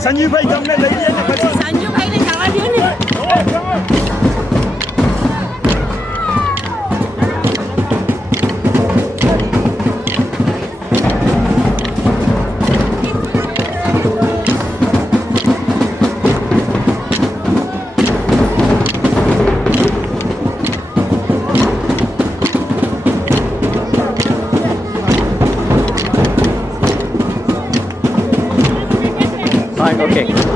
સંજીવભાઈ તમને લઈ જાય ને પછી સંજીવભાઈને જવા દો ને. Okay.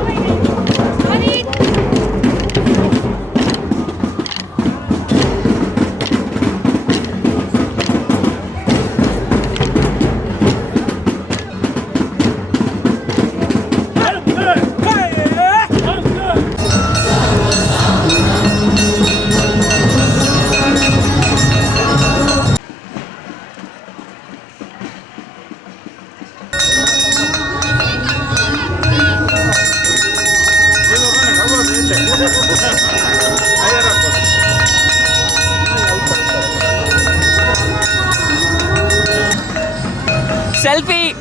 સેલ્ફી.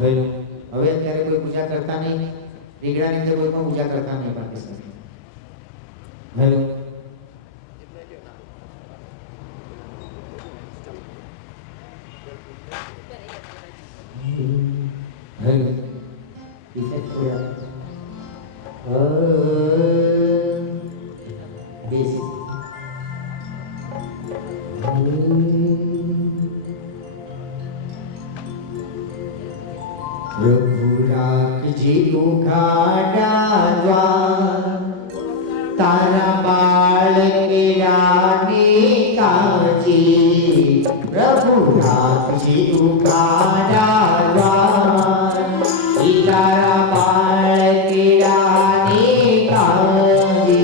હેલો. હવે અત્યારે કોઈ પૂજા કરતા નહીં, રીગડાની અંદર કોઈ પણ પૂજા કરતા નહીં પાકિસ્તાન. હેલો. હેલો. રિસેટ થોડા બેસ. प्रभु राखजे उघाड़ा द्वार, तारा बाळकेराने काजे. प्रभु राखजे उघाड़ा द्वार, तारा बाळकेराने काजे.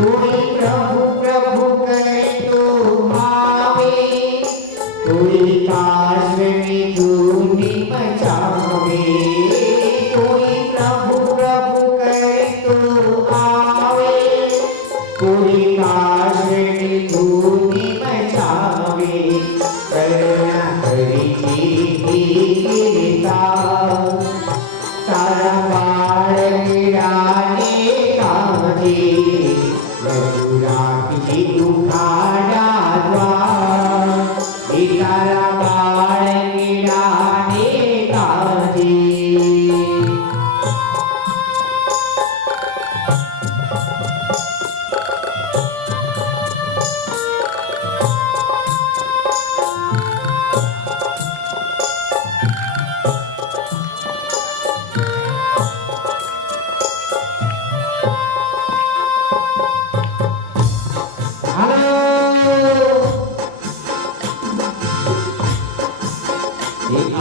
कोई प्रभु प्रभु करे तो आवे, कोई पास में धूनी मचावे. कोई प्रभु प्रभु करे तो आवे, कोई पास में धूनी मचावे. करुणा करी गिरता तारा बाळकेराने काजे. प्रभु राखजे उघाड़ा द्वार, तारा बाळकेराने काजे.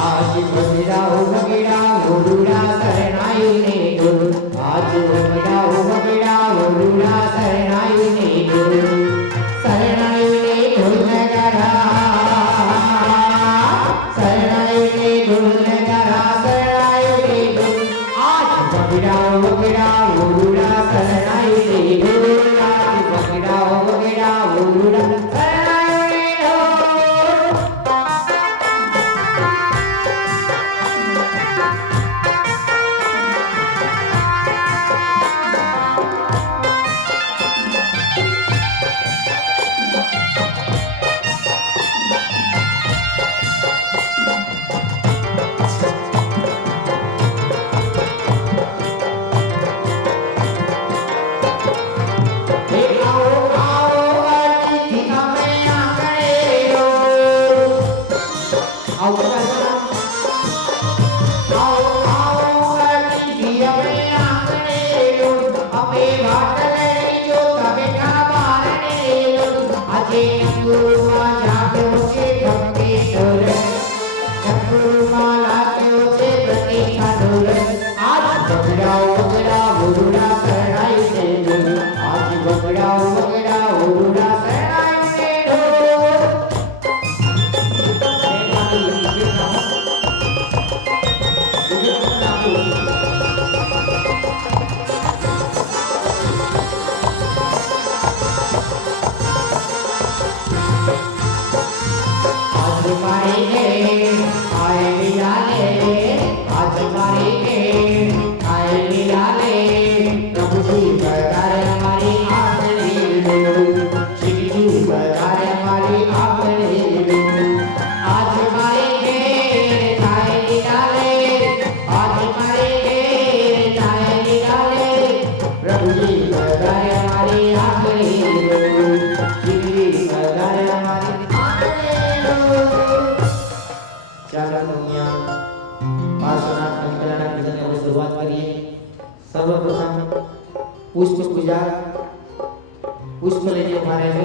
आज बगड़ाओ गुरुड़ा शरणायु ने गुरु. आज बगड़ाओ गुरुड़ा शरणायु ने गुरु. शरणायु ने ढोल नगारा, शरणायु ने ढोल नगारा, शरणायु ने गुरु. आज बगड़ाओ गुरुड़ा शरणायु ने गुरु. आज बगड़ाओ गुरुड़ा शरणायु ने गुरु. सर्वप्रथम पुष्प पूजा पुष्प लेने उभारे છે.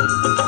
Thank you.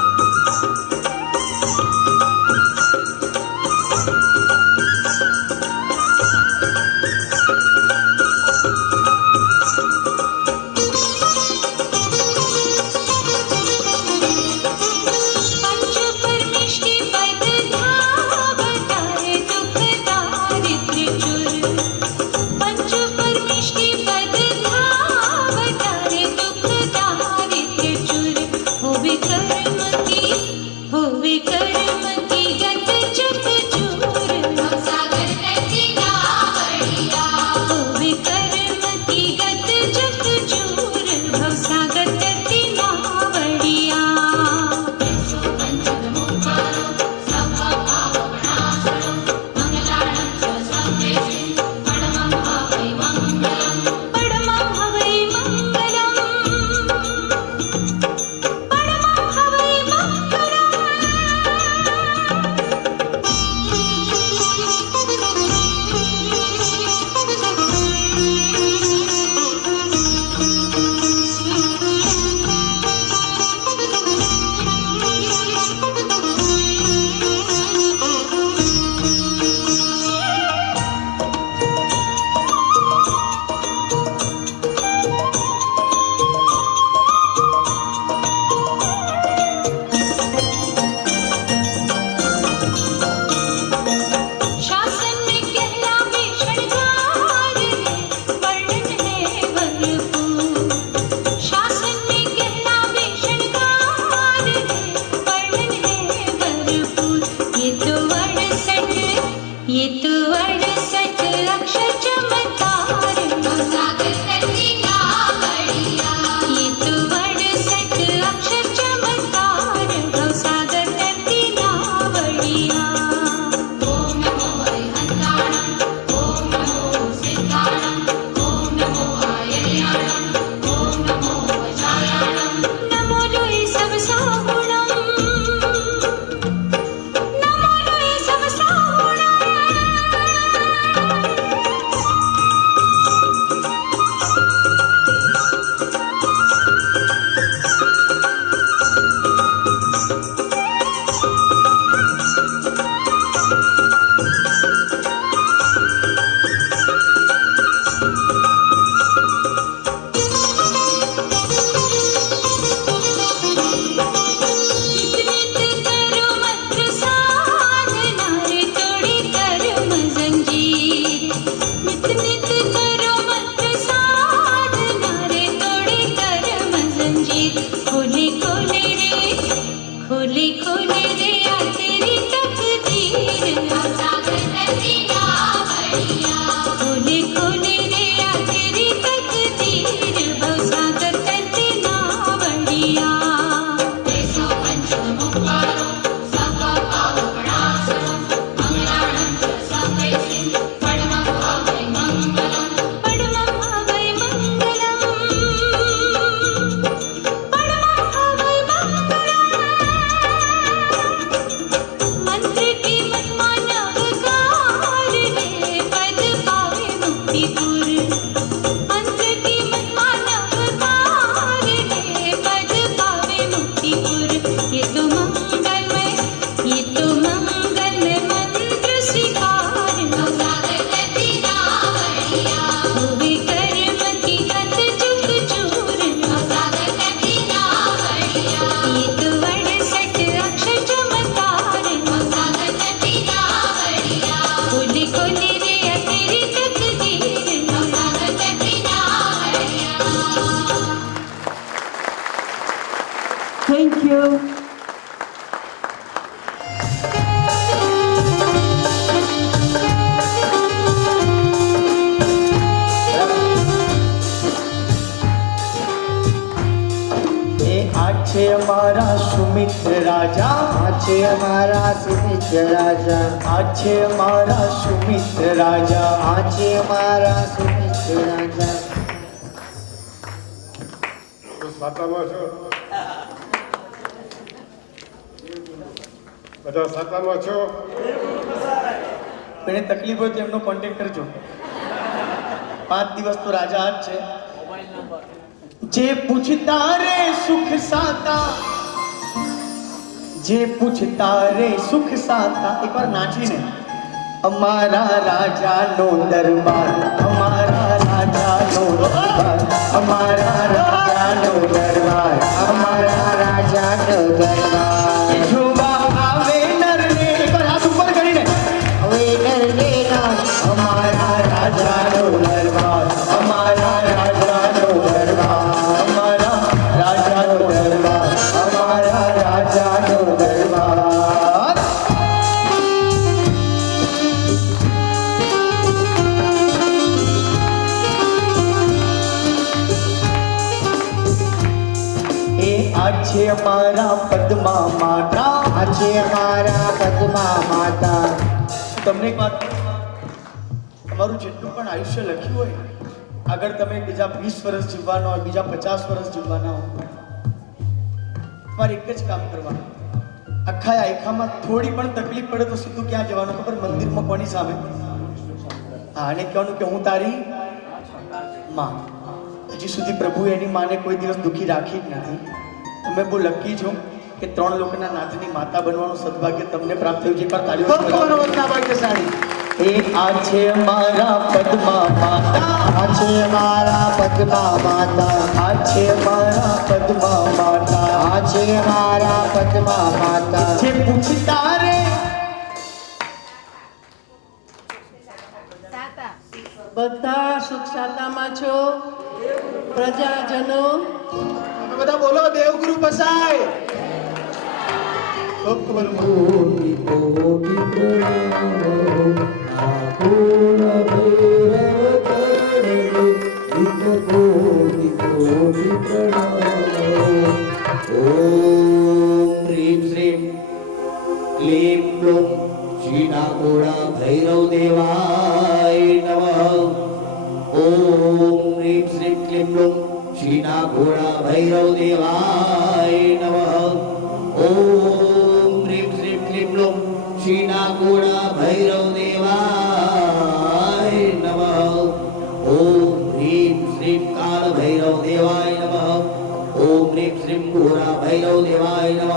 છે અમારા સુમિત્ર રાજા, આ છે અમારા સુમિત્ર રાજા, આ છે અમારા સુમિત્ર રાજા, આ છે અમારા સુમિત્ર રાજા. સાતામાં છો બધા? સાતામાં છો? એને તકલીફ હોય તો એમનો કોન્ટેક્ટ કરજો. 5 દિવસ તો રાજા જ છે. જે પૂછતા રે સુખ સાતા જે પૂછતા રે સુખ સાતા એકવાર નાચીને અમારા રાજાનો દરબાર અમારા રાજાનો દરબાર અમારા રાજાનો દરબાર અમારા રાજાનો દરબાર જોવા આવે નરને એકવાર હાથ ઉપર કરીને હવે નરને અમારા રાજાનો દરબાર અમારા રાજાનો દરબાર અમારા રાજાનો દરબાર અમારા રાજાનો દરબાર એ આજે અમારા પદ્મા માતા આજે અમારા પદ્મા માતા તમને એક વાત તમારું જેટલું પણ આયુષ્ય લખ્યું હોય આગળ તમે બીજા 20 વર્ષ જીવવાના હોય બીજા 50 વર્ષ જીવવાના હોય તમારે એક જ કામ કરવાનું આખા આયખામાં થોડી પણ તકલીફ પડે તો સીધું ક્યાં જવાનું ખબર મંદિરમાં કોની સામે હા અને કહેવાનું કે હું તારી માં હજી સુધી પ્રભુ એની માને કોઈ દિવસ દુઃખી રાખી જ નથી તમે બહુ લકી છો કે 3 લોકોના નાથની માતા બનવાનું સદભાગ્ય તમને પ્રાપ્ત થયું છે પર તાળીઓ ભાગ્યશાળી એ આજે મારા પદ્મા માતા આજે મારા પદ્મા માતા આજે મારા પદ્મા માતા આજે મારા પદ્મા માતા જે પૂછતા રે બધા સુખ શાંતામાં છો પ્રજાજનો તમે બધા બોલો દેવગુરુ પસાય ખૂબ ખૂબ કોટી કોટી પ્રણામ આકુળ ભૈરવ ચરણે એક કોટી કોટી પ્રણામ ઓમ હ્રીમ શ્રીમ ક્લીમ ક્લુમ શ્રીનાકોડા ભૈરવ દેવાય નમઃ ઓમ હ્રીમ શ્રીમ ક્લીમ ક્લુમ શ્રીનાકોડા ભૈરવ દેવાય નમઃ ઓમ હ્રીમ શ્રીમ ક્લીમ ક્લુમ શ્રીનાકોડા ભૈરવ દેવાય નમઃ ઓમ હ્રીમ શ્રીમ કાળ ભૈરવ દેવાય નમઃ ઓમ હ્રીમ શ્રીમ ઘોરા ભૈરવ દેવાય નમઃ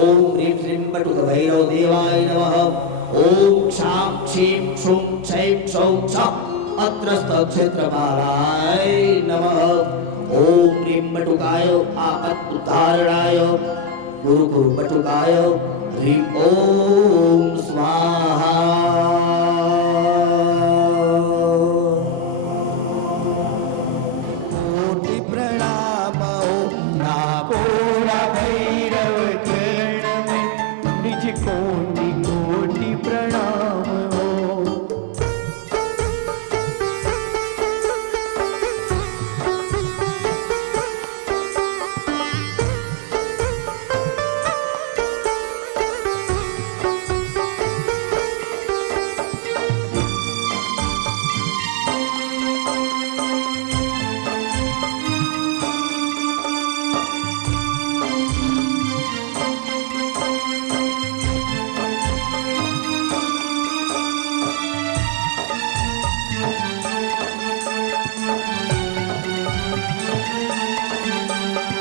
ઓમ હ્રીમ શ્રીમ બટુક ભૈરવ દેવાય નમઃ ઓમ ક્ષામ ક્ષીમ ક્ષુમ છૈમ ક્ષૌ છ અત્રસ્ત ક્ષેત્રપાલાય નમઃ ઓમ હ્રીમ બટુકાય આપત ઉદ્ધારણાય ગુરુ ગુરુ બટુકાય હ્રીમ ઓમ સ્વાહા કોટી પ્રણામ ઓમ નાકોડા ભૈરવ ચરણ નિજ કોટી કોટી પ્રણામ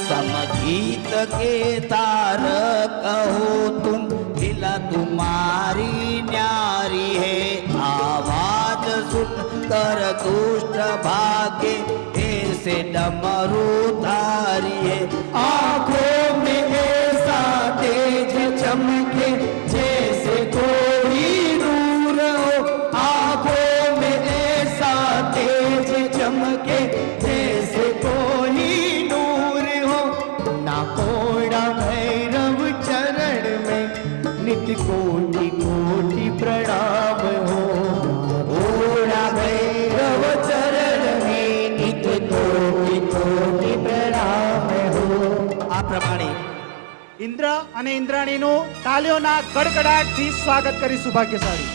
समगीत के तार कहो तुम दिला तुम्हारी न्यारी है आवाज सुन कर दुष्ट भागे ऐसे डमरू तारी है आंखों में ऐसा तेज चमके जैसे कोई नूर हो आंखों में ऐसा तेज चमके जैसे कोई नाकोड़ा भैरव चरण में नित्य कोटि कोटि प्रणाम हो नाकोड़ा भैरव चरण में नित्य कोटि कोटि प्रणाम हो આ પ્રમાણે ઇન્દ્ર અને ઇન્દ્રાણીનું તાલીઓના ગડગડાટથી સ્વાગત કરીશું ભાગ્યશાળી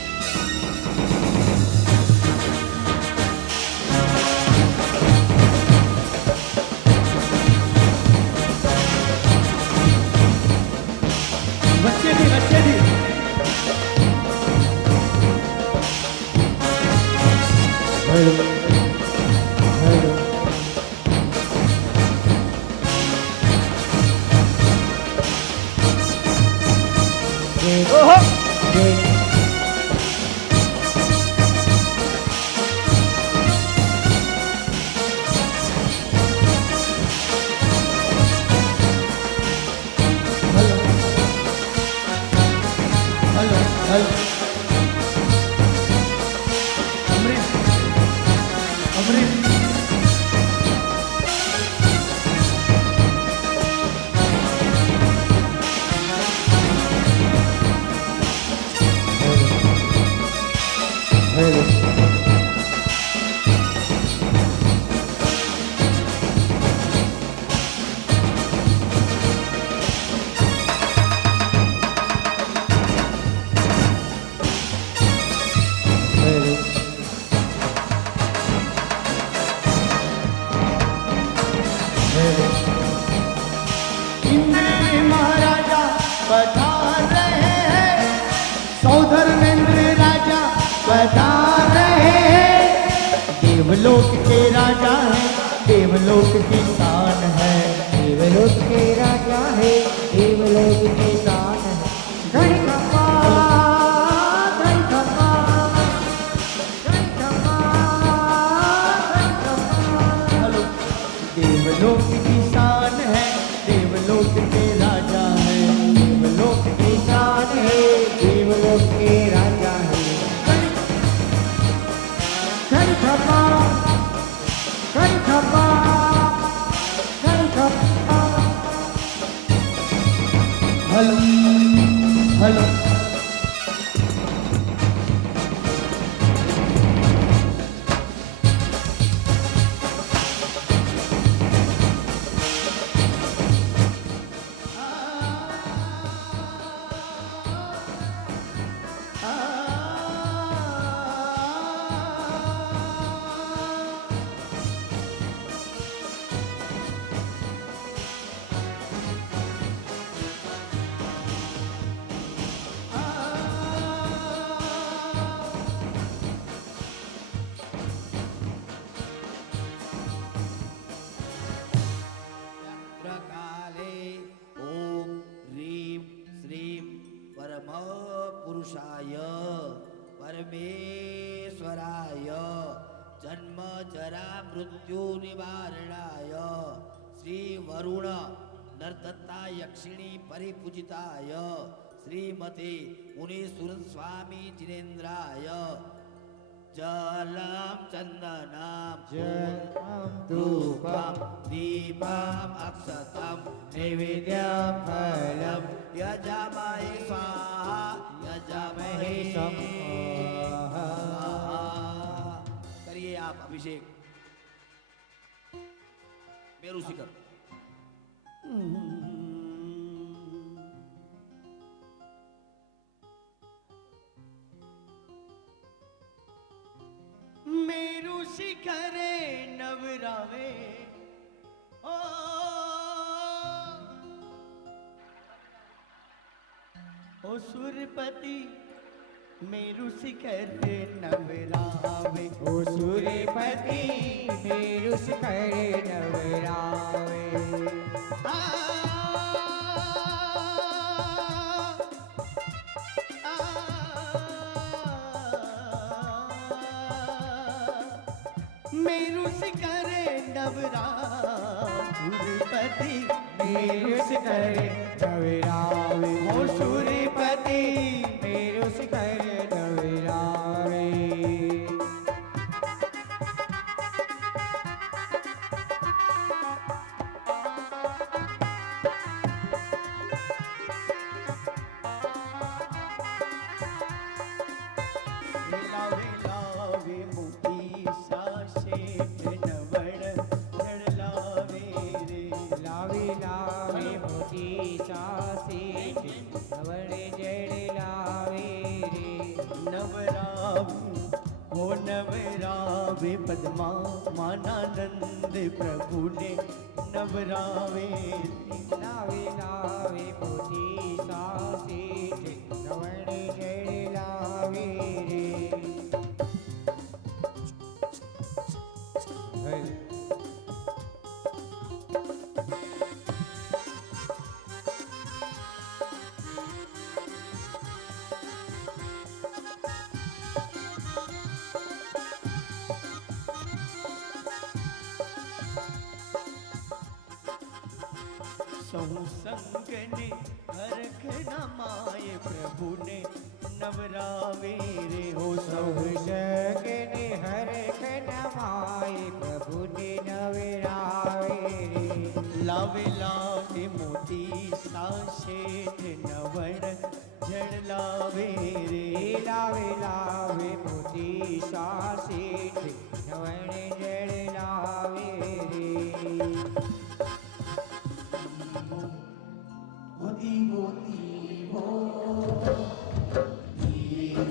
ઓહો હલો હલો અમરીશ અમરીશ इंद्र महाराजा पधार रहे हैं सौधर्मेंद्र राजा पधार रहे हैं देवलोक के राजा हैं देवलोक की शान है देवलोक के राजा है देवलोक के शान है घड़ी खम्मा घड़ी खम्मा घड़ी खम्मा घड़ी खम्मा हेलो देवलोक की शान है देवलोक के राजा है देवलोक की शान है देवलोक के राजा है घड़ी खम्मा घड़ी खम्मा घड़ी खम्मा हेलो हेलो काले ओम ह्रीं श्रीं परम पुरुषाय परमेश्वराय जन्म जरा मृत्यु निवारणाय श्री वरुण नर्तता यक्षिणी परिपूजिताय श्रीमते मुनीसुर स्वामी जिनेन्द्राय जलम चंदनम धूपम दीपम अक्षतम नैवेद्यम फलम यजामहे स्वाहा यजामहे स्वाहा। करिए आप अभिषेक मेरू शिखर मेरू शिखरे नवरावे ओ सुरपति मेरू शिखरे नवरावे ओ सूर्यपति मेरु शिखर नवरावे आ, मेरू शिखरे नवरा सुरपति मेरु शिखर नवरावे ओ सूर्यपति मेरु शिखर नवरावे लावे लावे मोती साशे नवड़ झड़ लावे रे लावे लावे मोती सासे नवड़े जड़ लावे रे नवराव हो नवरावे पद्मा मानानंद प्रभु ने नवरावे लावे लावे मोती सासे नवड़े जड़ लावे रे સહુ સંગને હરખ નમાય પ્રભુને નવરાવે રે હો સહુ સૌશગને હરખ નમાય પ્રભુને નવરાવે રે લાવે લાવે મોતી સાશેઠ નવર જળ લાવે રે લાવે લાવે મોતી સાસેઠ નવણ જળ લાવે રે દીવો દીવો દીવો દીવો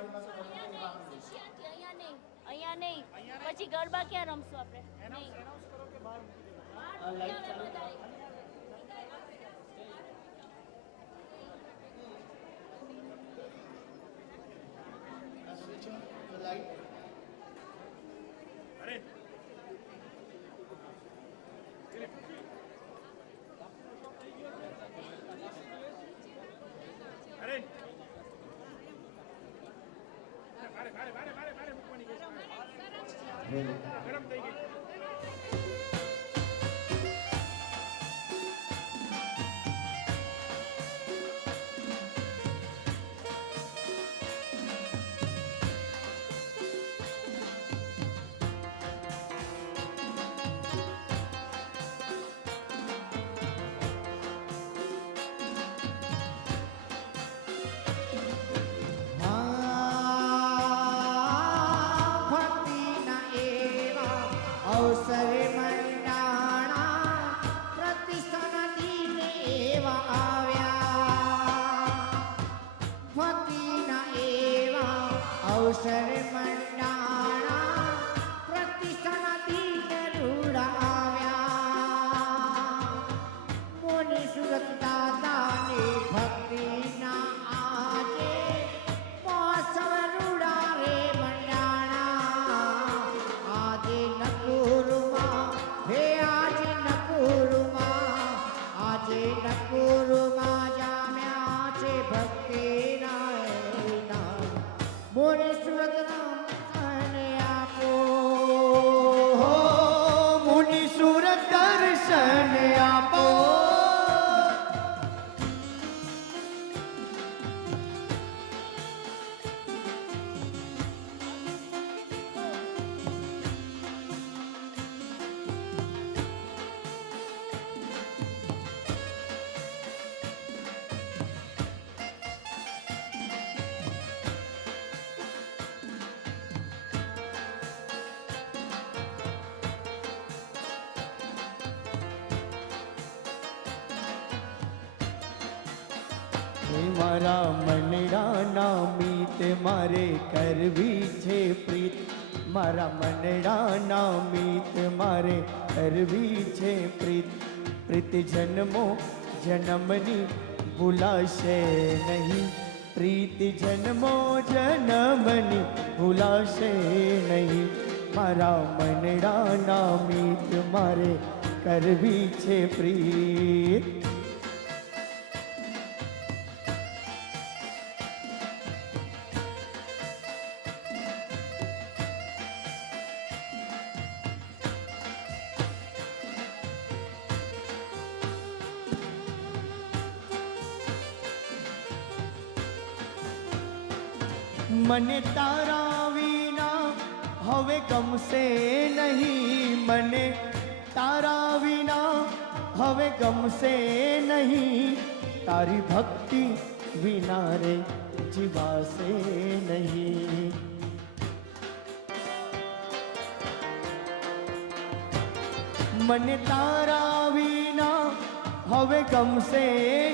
તમારી પાસે પછી ગરબા ક્યાં રમશું આપણે નહીં. લાઈટ ચાલુ સ્વિચ ઓન લાઈટ ભક્તિના એવા અવસરે મંડાણા પ્રતિષ્ઠાના દિને એવા આવ્યા ભક્તિના એવા અવસરે મંડાણા પ્રતિષ્ઠાના દિને રૂડા આવ્યા મોને સુરત દાદાની ભક્તિના આજે મહોત્સવ રૂડા રે મંડાણા આજે નકુરમાં હે આજે નકુરમાં આજે નકુરમાં જામ્યા છે ભક્તિના એના મોરે સુરત રામ અને આપો હો મુનિ સુરત દર્શન આપો હે મારા મનડાના મીત મારે કરવી છે પ્રીત મારા મનડાના મીત મારે કરવી છે પ્રીત પ્રીત જન્મો જન્મની ભૂલાશે નહીં પ્રીત જન્મો જન્મની ભૂલાશે નહીં મારા મનડાના મીત મારે કરવી છે પ્રીત મને તારા વિના હવે ગમશે નહીં મને તારા વિના હવે ગમશે નહીં તારી ભક્તિ વિના રે જીવાશે નહીં મને તારા વિના હવે ગમશે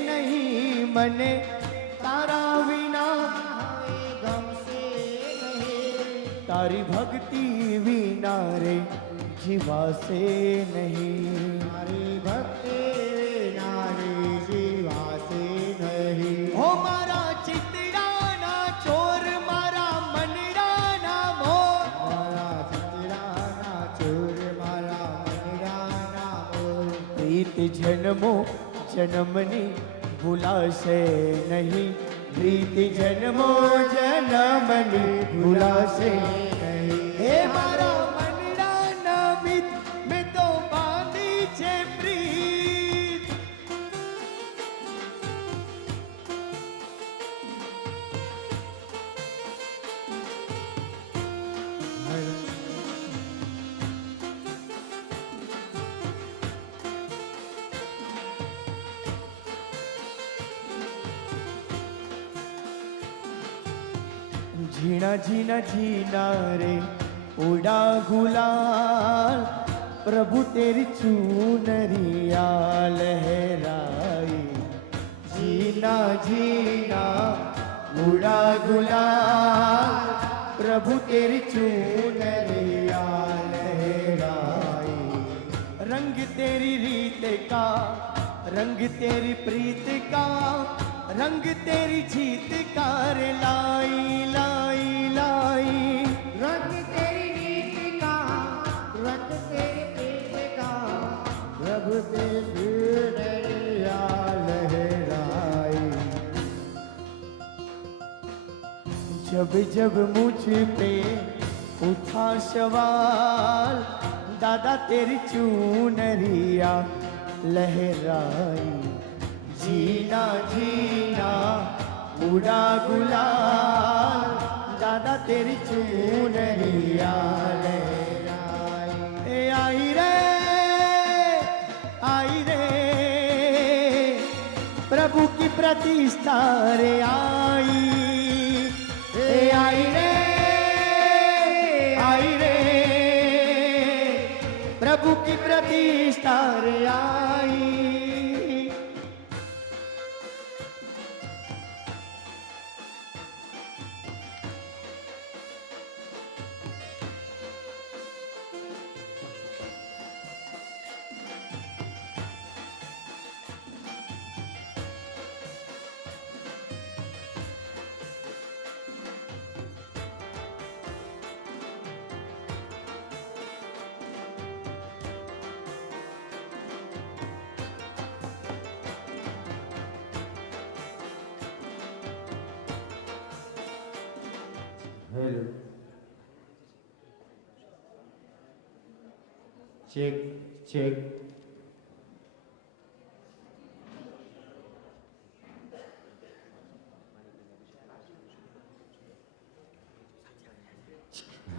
નહીં મને તારા વિના તારી ભક્તિ વિના રે જીવાશે નહીં મારી ભક્તિ વિના રે જીવાશે નહીં હો મારા ચિતડાના ચોર મારા મનડાના મોર મારા ચિતરાના ચોર મારા મંદિરાના મોર પ્રીત જન્મો જન્મની ભૂલાશે નહીં પ્રીત જન્મો જન્મની ભૂલાશે નહીં હે મારા મનડાના મિત મેં તો બાંધી છે પ્રીત झीना झीना झीना रे उड़ा गुलाल प्रभु तेरी चूनरिया लहराई झीना झीना उड़ा गुलाल प्रभु तेरी चूनरिया लहराई, रंग तेरी रीत का, रंग तेरी प्रीत का, रंग तेरी जीत का रे लाई लाई लाई। रंग तेरी नीत का, रंग तेरी प्रीत का, प्रभु तेरी चूनरिया लहराई। जब जब मुझ पे उठा सवाल, दादा तेरी चूनरिया लहराई, जीना जीना उड़ा गुलाल, दादा तेरी चूनरिया लहराई। ए आई रे प्रभु की प्रतिष्ठा रे आई, ए आई रे प्रभु की प्रतिष्ठा रे आई। Hello check check.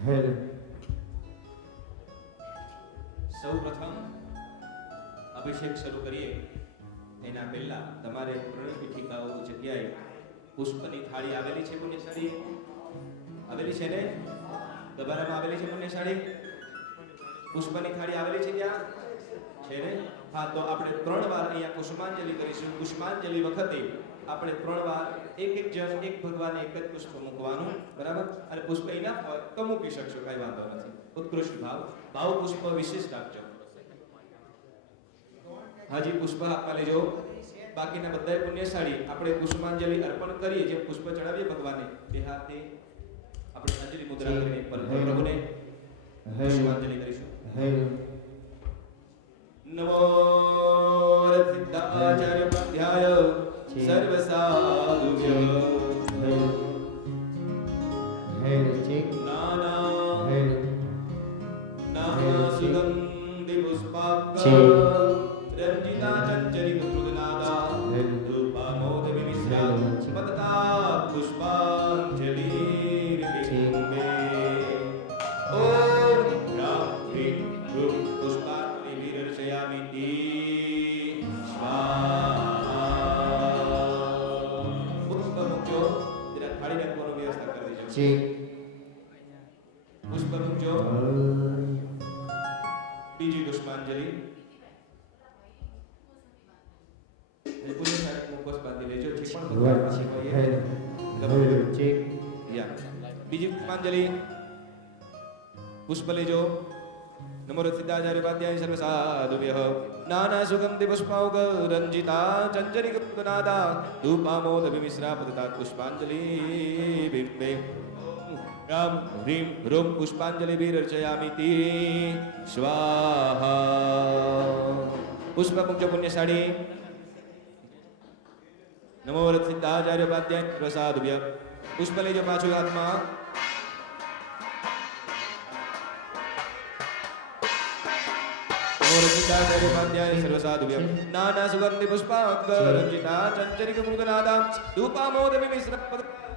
हेलो સૌપ્રથમ અભિષેક શરૂ કરીએ એના પહેલા તમારે પ્રણય પીઠિકાઓ જગ્યાએ પુષ્પની થાળી આવેલી છે પુણ્યશાળી, આવેલી છે ને? દબારામાં આવેલી છે પુણ્યશાળી? પુષ્પની થાળી આવેલી છે ત્યાં છે ને? હા, તો આપણે 3 વાર અહીંયા કુસુમાંજલિ કરીશું. કુસુમાંજલિ વખતે આપણે 3 વાર એક જણ એક ભગવાને એક જ પુષ્પ મૂકવાનું, બરાબર? અને પુષ્પ એના હોય તો મૂકી શકશો, કઈ વાંધો નથી. ઉત્કૃષ્ટ ભાવ પુષ્પ વિશેષ રાખજો. હાજી પુષ્પ આપવા લેજો. બાકીના બધાય પુણ્યશાળી આપણે કુસુમાંજલિ અર્પણ કરીએ, જે પુષ્પ ચડાવીએ ભગવાને બે હાથે આપણે અંજલિ મુદ્રા કરીને પ્રભુને કુસુમાંજલિ કરીશું. નમો સિદ્ધાચાર્ય પંધ્યાય સર્વ સાધુભ્યો નાના સુગંધિ પુષ્પાક્ક રંજિતા ચંચરી મૃદુનાદા ધૂપામોદ વિમિશ્રા પતતા પુષ્પાંજલિર્વિંબે ઓમ રામ હ્રીમ રૂમ પુષ્પાંજલિ વિરર્ચયામિ સ્વાહા. પુષ્પ મૂકજો, જરા થાળી રાખવાનો વ્યવસ્થા કરી દેજો. चेक પુષ્પ મૂકજો. બીજી પુષ્પાંજલિ પુષ્પાંજલિ લેજો. જે પણ ભગવાન પાસે હોય એ चेक યા. બીજી પુષ્પાંજલિ પુષ્પ લેજો. નમો સિદ્ધાચાર્ય પાદ્યાય સર્વ સાધુભ્યઃ નાના સુગંધિ પુષ્પૌક રંજિતા ચંચરી ગુપ્તનાદા ધૂપામોદ વિમિશ્રા પતતા પુષ્પાંજલિ બિંબે રામ હ્રીમ રૂમ પુષ્પાંજલિ વિરર્ચયામિ સ્વાહા. પુષ્પ મુક્ત પુણ્યશાળી. નમો સિદ્ધાચાર્ય પાદ્યાય સર્વ સાધુભ્યઃ. પુષ્પ લેજો પાછું હાથમાં. સિદ્ધાચાર્ય પાદ્યાય સર્વ સાધુભ્યઃ નાના સુગંધિ પુષ્પાંક રંજિતા ચંચરિક મૃગનાદા ધૂપામોદ વિમિશ્રા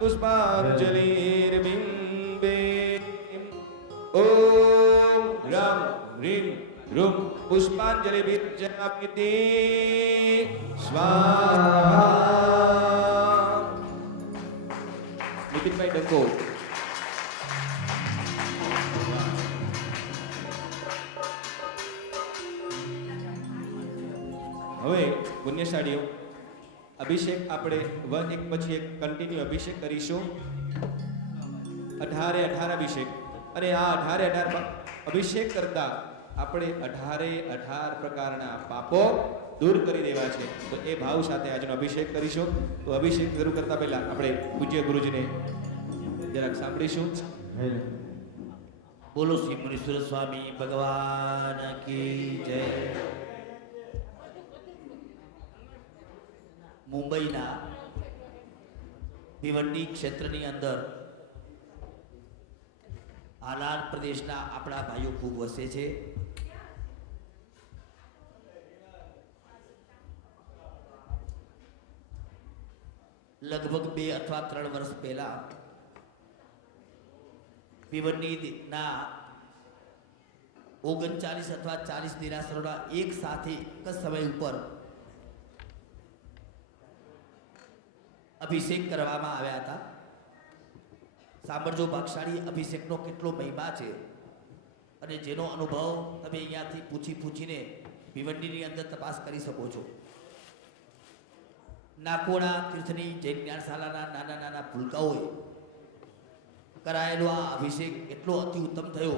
પુષ્પાંજલિર્બિંબે ઓમ રામ હ્રીમ રૂમ પુષ્પાંજલિ વિરર્ચયામિ સ્વાહા. નીતિનભાઈ ડંકો. હવે પુણ્યશાળીઓ અભિષેક આપણે એક પછી એક કન્ટિન્યુ અભિષેક કરીશું. 18 અભિષેક, અને આ 18 અભિષેક કરતા આપણે 18 પ્રકારના પાપો દૂર કરી દેવા છે. તો એ ભાવ સાથે આજનો અભિષેક કરીશું. તો અભિષેક શરૂ કરતા પહેલા આપણે પૂજ્ય ગુરુજીને જરાક સાંભળીશું. બોલો શ્રી મુનીશ્વર સ્વામી ભગવાન કી જય. મુંબઈના ભિવંડી ક્ષેત્રની અંદર આલાન પ્રદેશના આપણા ભાઈઓ ખૂબ વસે છે. લગભગ 2 અથવા 3 વર્ષ પહેલા ભિવંડીના 39 અથવા 40 દેરાસરોના એક સાથે એક જ સમય ઉપર અભિષેક કરવામાં આવ્યા હતા. સાંભળજો ભાગશાળી અભિષેકનો કેટલો મહિમા છે, અને જેનો અનુભવ તમે અહીંયાથી પૂછીને ભિવંડીની અંદર તપાસ કરી શકો છો. નાકોડા તીર્થની જૈન જ્ઞાનશાળાના નાના ભૂલકાઓએ કરાયેલો આ અભિષેક એટલો અતિ ઉત્તમ થયો.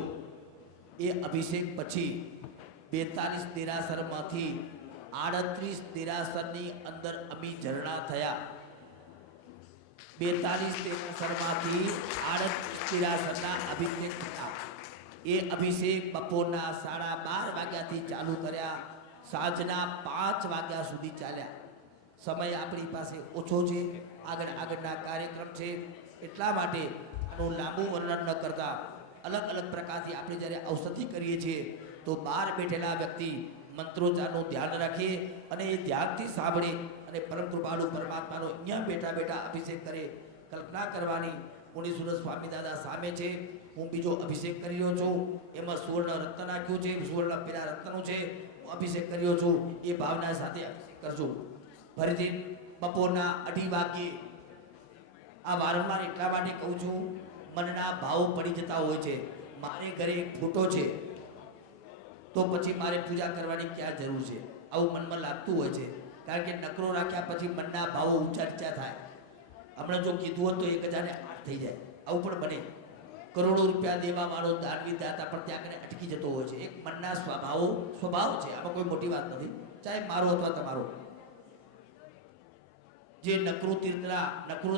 એ અભિષેક પછી 42 દેરાસરમાંથી 38 દેરાસરની અંદર અમી ઝરણા થયા. 42 દેરાસરમાંથી 38 દેરાસરના અભિષેક થયા. એ અભિષેક બપોરના 12:30 વાગ્યાથી ચાલુ કર્યા, સાંજના 5 વાગ્યા સુધી ચાલ્યા. સમય આપણી પાસે ઓછો છે, આગળના કાર્યક્રમ છે, એટલા માટે આનું લાંબુ વર્ણન ન કરતા અલગ પ્રકારથી આપણે જ્યારે ઔષધિ કરીએ છીએ તો બહાર બેઠેલા વ્યક્તિ મંત્રોચ્ચારનું ધ્યાન રાખે અને એ ધ્યાનથી સાંભળે અને પરમ કૃપાળુ પરમાત્માનો અહીંયા બેઠા અભિષેક કરે. કલ્પના કરવાની, મુનીશ્વર સ્વામી દાદા સામે છે, હું બીજો અભિષેક કરી રહ્યો છું, એમાં સુવર્ણ રત્ન નાખ્યું છે, સુવર્ણ પેલા રત્નનું છે, હું અભિષેક કરી રહ્યો છું, એ ભાવના સાથે અભિષેક કરજો. ફરીથી બપોરના 2:30 વાગ્યે આ વારંવાર એટલા માટે કહું છું, મનના ભાવ પડી જતા હોય છે. મારે ઘરે એક ફોટો છે તો પછી મારે પૂજા કરવાની ક્યાં જરૂર છે, આવું મનમાં લાગતું હોય છે. કારણ કે નકરો રાખ્યા પછી મનના ભાવો ઊંચા નીચા થાય. હમણાં જો કીધું હોત તો 1008 થઈ જાય, આવું પણ બને. કરોડો રૂપિયા દેવા વાળો દાનવી દાતા પણ ત્યાં આગળ અટકી જતો હોય છે. એક મનના સ્વભાવ છે, આમાં કોઈ મોટી વાત નથી, ચાહે મારો અથવા તમારો. જે નકરુ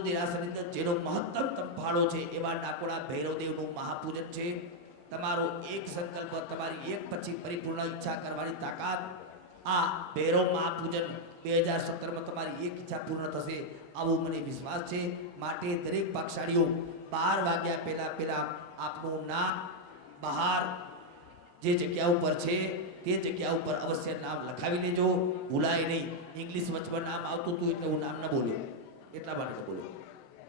દેરાસરની અંદર જેનો મહત્તમ ફાળો છે એવા નાકોડા ભૈરવદેવનું મહાપૂજન છે. તમારો એક સંકલ્પ, તમારી એક પછી પરિપૂર્ણ ઈચ્છા કરવાની તાકાત. આ ભૈરવ મહાપૂજન 2017માં તમારી એક ઈચ્છા પૂર્ણ થશે, આવો મને વિશ્વાસ છે. માટે દરેક ભાગશાળીઓ 12 વાગ્યા પહેલા આપનું નામ બહાર જે જગ્યા ઉપર છે તે જગ્યા ઉપર અવશ્ય નામ લખાવી લેજો, ભૂલાય નહીં. ઇંગ્લિશ વચમાં નામ આવતું હતું એટલે હું નામ ન બોલ્યો, એટલા માટે બોલ્યો.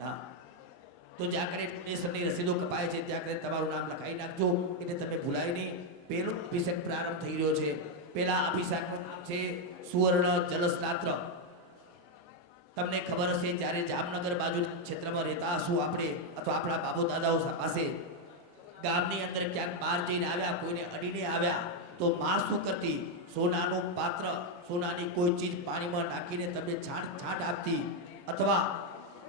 હા, તો જ્યાં કરે ડોનેશનની રસીદો કપાય છે ત્યાં કરે તમારું નામ લખાવી નાખજો, એટલે તમે ભૂલાય નહીં. પહેલો અભિષેક પ્રારંભ થઈ રહ્યો છે. પહેલા અભિષેકનું નામ છે સુવર્ણ જલસ્નાત્ર. તમને ખબર હશે, જ્યારે જામનગર બાજુ ક્ષેત્રમાં રહેતા હશું આપણે, અથવા આપણા બાબુ દાદાઓ પાસે, ગામની અંદર ક્યાંક બહાર જઈને આવ્યા, કોઈને અડીને આવ્યા તો માં શું કરતી, સોનાનું પાત્ર, સોનાની કોઈ ચીજ પાણીમાં નાખીને તમને છાંટ આપતી, અથવા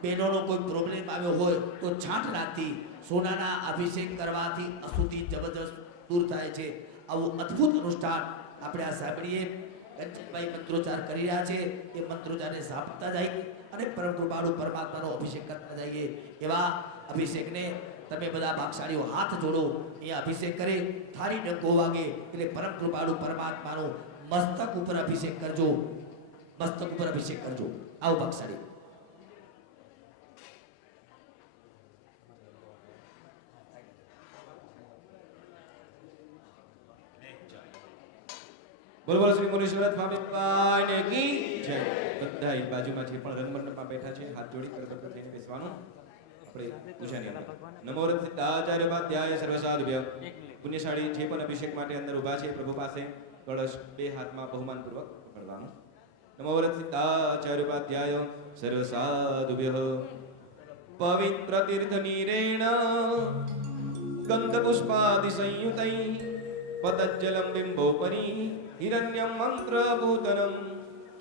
બહેનોનો કોઈ પ્રોબ્લેમ આવ્યો હોય તો છાંટ નાખતી. સોનાના અભિષેક કરવાથી અશુદ્ધિ જબરજસ્ત દૂર થાય છે. આવું અદ્ભુત અનુષ્ઠાન આપણે આ સાંભળીએ. કંચનભાઈ મંત્રોચ્ચાર કરી રહ્યા છે, એ મંત્રોચ્ચારને સાંભળતા જઈએ અને પરમ કૃપાળુ પરમાત્માનો અભિષેક કરતા જઈએ. એવા અભિષેકને તમે બધા ભાગશાળીઓ હાથ જોડો, એ અભિષેક કરે, થાળી ડંકો વાગે એટલે પરમ કૃપાળુ પરમાત્માનો મસ્તક ઉપર અભિષેક કરજો, મસ્તક ઉપર અભિષેક કરજો. આવો ભાગશાળી. બોલ બોલ શ્રી મુનીશ્વર સ્વામી ભગવાન કી જય. બધા બાજુમાં જે પણ રંગમંડપમાં બેઠા છે હાથ જોડી કરતર થઈને બેસવાનું. આપણે પૂજાની અંદર નમો સિદ્ધાચાર્ય ઉપાધ્યાય સર્વસાધુભ્ય. પુણ્યશાળી જે પણ અભિષેક માટે અંદર ઊભા છે પ્રભુ પાસે કળશ 2 હાથમાં બહુમાન પૂર્વક પકડવાનું. નમો સિદ્ધાચાર્ય ઉપાધ્યાય સર્વસાધુભ્ય. પવિત્ર તીર્થ નીરેણ ગંધ પુષ્પાદિ સંયુતૈ પતજ્જલમ બિંબોપરી હિરણ્યમ મંત્રભૂતનમ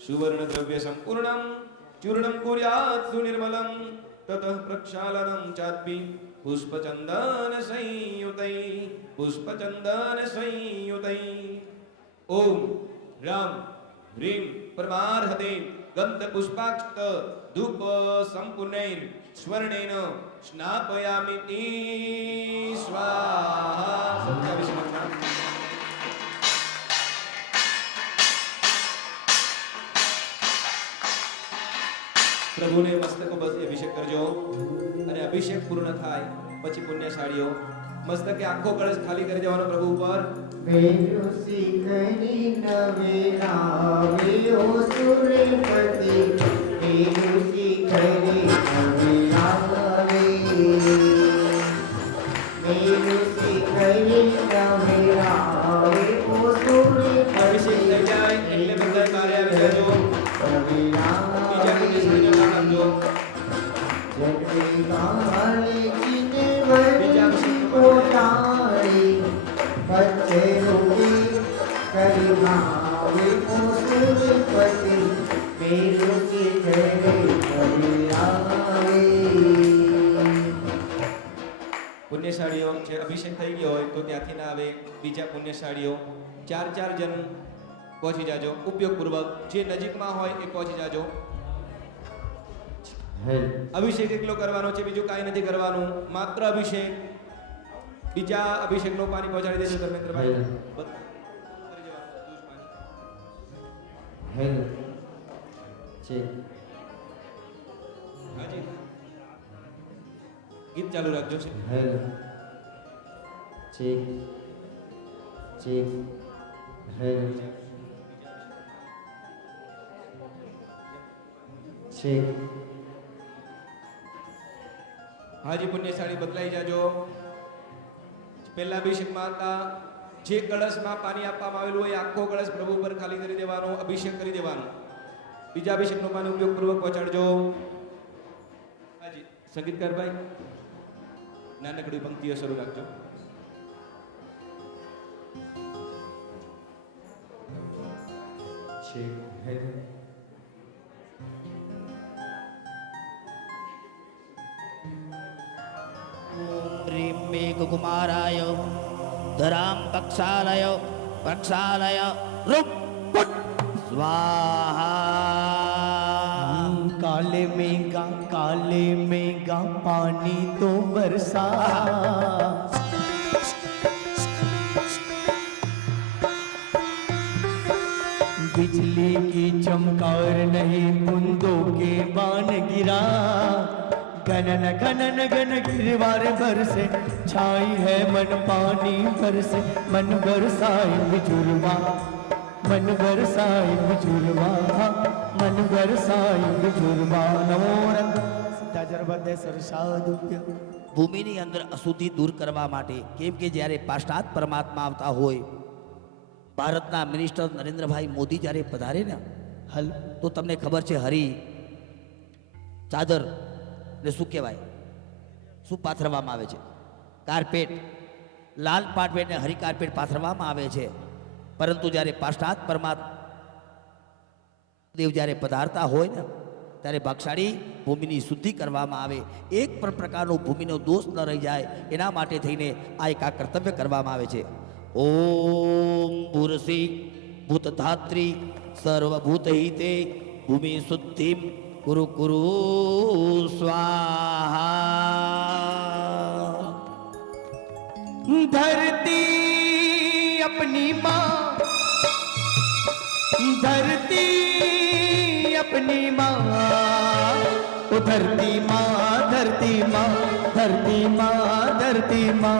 સુવર્ણ દ્રવ્ય સંપૂર્ણમ ચૂર્ણમ કુર્યાત સુનિર્મલમ તતઃ પ્રક્ષાલનમ ચાત્મિ પુષ્પચંદન સંયુતૈ પુષ્પચંદન સંયુતૈ ઓમ રામ હ્રીમ પરમાર્હતે ગંધ પુષ્પાક્ષત ધૂપ સંપૂર્ણૈર સ્વર્ણેન સ્નાપયામિ સ્વાહા. સત્યાવીસ પ્રભુને મસ્તક બસ અભિષેક કરજો અને અભિષેક પૂર્ણ થાય પછી પુણ્યશાળીઓ મસ્તકે આખો કળશ ખાલી કરી દેવાનો પ્રભુ ઉપર. બેરુસી કરી નવેરાવે ઓ સૂર્યપતિ બેરુસી કરી નવેરાવે બેરુસી કરી નવેરાવે ઓ સૂર્યપતિ અભિષેક થઈ જાય એટલે બધા કાર્ય આવી જજો. બીજા પુણ્યશાળીઓ નામ આપજો. પુણ્યશાળીઓ જે અભિષેક થઈ ગયો હોય તો ત્યાંથી ના આવે. બીજા પુણ્યશાળીઓ 4 જણ પહોંચી જાજો. ઉપયોગપૂર્વક જે નજીકમાં હોય એ પહોંચી જાજો. અભિષેક એકલો કરવાનો છે, બીજું કાંઈ નથી કરવાનું, માત્ર અભિષેક. બીજા અભિષેકનું પાણી પહોંચાડી દેજો ધર્મેન્દ્રભાઈ. હાજી ગીત ચાલુ રાખજો. હાજી પુણ્યશાળી બદલાઈ જાજો. પહેલા અભિષેકમાં હતા જે કળશમાં પાણી આપવામાં આવેલું હોય આખો કળશ પ્રભુ પર ખાલી કરી દેવાનો, અભિષેક કરી દેવાનો. બીજા અભિષેકનો પાણી ઉપયોગપૂર્વક પહોંચાડજો. હાજી સંગીતકારભાઈ નાનકડી પંક્તિઓ શરૂ રાખજો. ह्रीं मेघकुमाराय धरां प्रक्षालय रुक् पुट् स्वाहा. काले मेघा पानी तो बरसा, बिजली की चमकार नहीं बूंदों के बाण गिरा, गणन गणन गण गिरवार बरसे, छाई है मन पानी बरसे, मन बरसाए बिजुलवा, मन बरसाए बिजुलवा, मन बरसाए बिजुलवा. नमो रंग સિદ્ધાચરબદ્ધ સરસાદુભ્ય. ભૂમિની અંદર અશુદ્ધિ દૂર કરવા માટે, કેમ કે જ્યારે પાશ્ચાત પરમાત્મા આવતા હોય, ભારતના મિનિસ્ટર નરેન્દ્રભાઈ મોદી જ્યારે પધારે ને હલ તો તમને ખબર છે હરી ચાદર ને શું કહેવાય, શું પાથરવામાં આવે છે? કાર્પેટ, લાલ કાર્પેટ ને હરી કાર્પેટ પાથરવામાં આવે છે. પરંતુ જ્યારે પાશ્ચાત પરમાત્મા દેવ જ્યારે પધારતા હોય ને ત્યારે ભાગશાળી ભૂમિની શુદ્ધિ કરવામાં આવે, એક પણ પ્રકારનો ભૂમિનો દોષ ન રહી જાય એના માટે થઈને આ એક કર્તવ્ય કરવામાં આવે છે. ઓમ ભૂરસી ભૂતધાત્રી સર્વભૂતહિતે ભૂમિ શુદ્ધિમ कुरु कुरु स्वाहा. धरती अपनी माँ, धरती अपनी माँ, ओ धरती माँ, धरती माँ, धरती माँ, धरती माँ,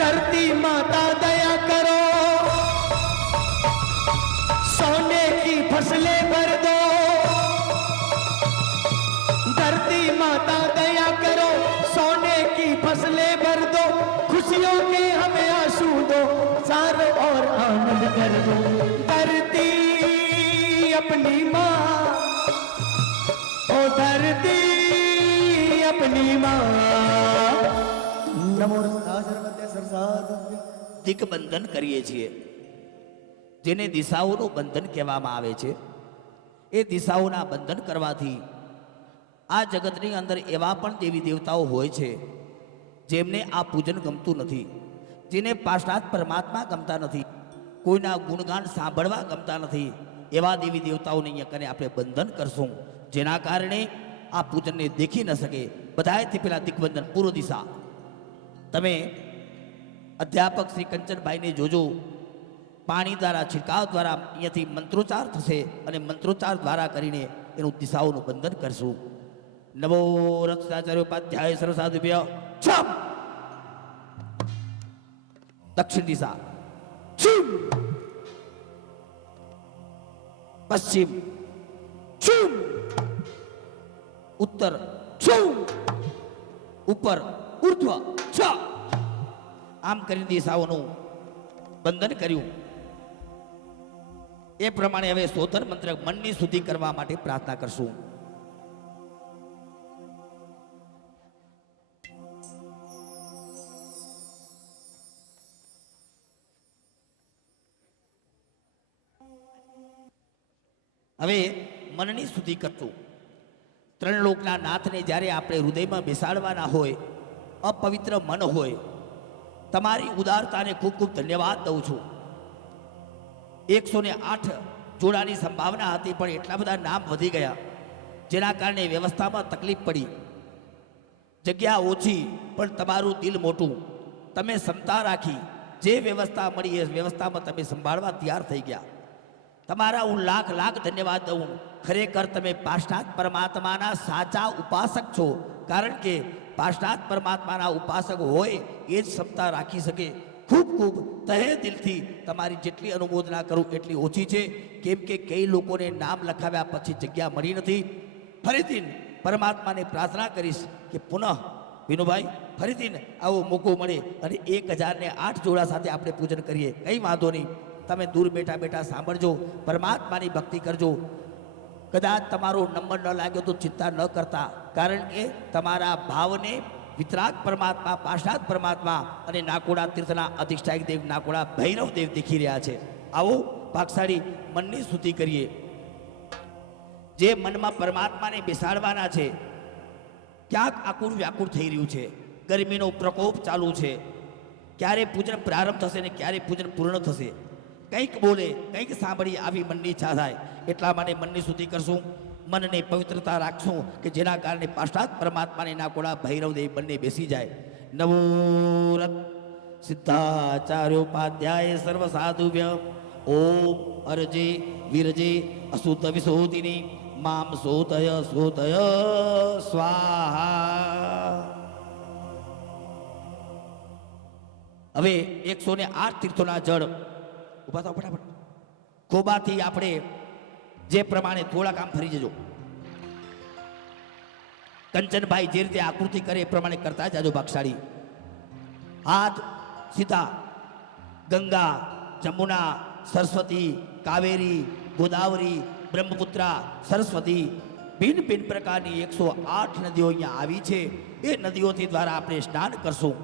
धरती माता दया करो, सोने की फसलें भर दो. धरती माता दया करो, सोने की फसलें भर दो, खुशियों के हमें आंसू दो, चारों ओर आनंद कर दो. धरती अपनी माँ, ओ धरती अपनी माँ. नमो सर्वते सरसाद. દિગ્બંધન કરીએ છીએ, જેને દિશાઓનું બંધન કહેવામાં આવે છે. એ દિશાઓના બંધન કરવાથી આ જગતની અંદર એવા પણ દેવી દેવતાઓ હોય છે જેમને આ પૂજન ગમતું નથી, જેને પાર્ષદ પરમાત્મા ગમતા નથી, કોઈના ગુણગાન સાંભળવા ગમતા નથી, એવા દેવી દેવતાઓને અહીંયા કને આપણે બંધન કરશું, જેના કારણે આ પૂજનને દેખી ન શકે. બધાએથી પેલા દિગ્વંદન પૂર્વ દિશા. તમે અધ્યાપક શ્રી કંચનભાઈને જોજો, પાણી દ્વારા છિડકાવ દ્વારા અહીંયાથી મંત્રોચ્ચાર થશે અને મંત્રોચ્ચાર દ્વારા કરીને એનું દિશાઓનું બંધન કરશું. નમો રક્ષાચાર્યોપાધ્યાય સર્વસાધુભ્ય છમ. દક્ષિણ દિશા છીમ, પશ્ચિમ છીમ, ઉત્તર છું, ઉપર ઉર્ધ્વ છ. આમ કરીને દિશાઓનું બંધન કર્યું. એ પ્રમાણે હવે સ્તોત્ર મંત્ર મનની શુદ્ધિ કરવા માટે પ્રાર્થના કરશું. હવે મનની શુદ્ધિ કરશું. ત્રણ લોકના નાથને જ્યારે આપણે હૃદયમાં બેસાડવાના હોય, અપવિત્ર મન હોય, તમારી ઉદારતાને ખૂબ ખૂબ ધન્યવાદ દઉં છું. 108 જોડાની સંભાવના હતી, પણ એટલા બધા નામ વધી ગયા, જેના કારણે વ્યવસ્થામાં તકલીફ પડી. જગ્યા ઓછી પણ તમારું દિલ મોટું. તમે ક્ષમતા રાખી જે વ્યવસ્થા મળી એ વ્યવસ્થામાં તમે સંભાળવા તૈયાર થઈ ગયા. તમારા હું લાખ લાખ ધન્યવાદ દઉં. ખરેખર તમે પાર્ષદ પરમાત્માના સાચા ઉપાસક છો, કારણ કે પાર્ષદ પરમાત્માના ઉપાસક હોય એ જ ક્ષમતા રાખી શકે. ખૂબ ખૂબ તહે દિલથી તમારી જેટલી અનુમોદના કરું એટલી ઓછી છે, કેમ કે કઈ લોકોને નામ લખાવ્યા પછી જગ્યા મળી નથી. ફરીથી પરમાત્માને પ્રાર્થના કરીશ કે પુનઃ વિનુભાઈ ફરીથી આવો મોકો મળે અને 1008 જોડા સાથે આપણે પૂજન કરીએ. કંઈ વાંધો નહીં, તમે દૂર બેઠા બેઠા સાંભળજો, પરમાત્માની ભક્તિ કરજો. કદાચ તમારો નંબર ન લાગ્યો તો ચિંતા ન કરતા, કારણ કે તમારા ભાવને વિતરાગ પરમાત્મા, પાર્ષદ પરમાત્મા અને નાકોડા તીર્થના અધિષ્ઠાયક દેવ નાકોડા ભૈરવ દેવ દેખી રહ્યા છે. આવો ભાગશાળી મનની શુદ્ધિ કરીએ. જે મનમાં પરમાત્માને બેસાડવાના છે, ક્યાંક આકુળ વ્યાકુળ થઈ રહ્યું છે, ગરમીનો પ્રકોપ ચાલુ છે, ક્યારે પૂજન પ્રારંભ થશે ને ક્યારે પૂજન પૂર્ણ થશે, કંઈક બોલે કંઈક સાંભળી આવી મનની ઈચ્છા થાય. એટલા માટે મનની શુદ્ધિ કરશું, મનને પવિત્રતા રાખશું કે જેના કારણે પાર્ષદ પરમાત્માને નાકોડા ભૈરવદેવ બંને બેસી જાય. નમો રત સિદ્ધાચાર્યોપાધ્યાય સર્વ સાધુભ્ય ઓમ અરજે વિરજે અસુત વિસોતિની મામ સોતય સોતય સ્વાહા. હવે 108 તીર્થોના જળ ઉભા થાવ ફટાફટ. ખોબાથી આપણે જે પ્રમાણે થોડા કામ ફરી જજો. કંચનભાઈ જે રીતે આકૃતિ કરે એ પ્રમાણે કરતા જાજો ભાગશાળી. હાથ સીધા ગંગા, જમુના, સરસ્વતી, કાવેરી, ગોદાવરી, બ્રહ્મપુત્રા, સરસ્વતી, ભિન્ન ભિન્ન પ્રકારની 108 નદીઓ અહીંયા આવી છે. એ નદીઓથી દ્વારા આપણે સ્નાન કરશું.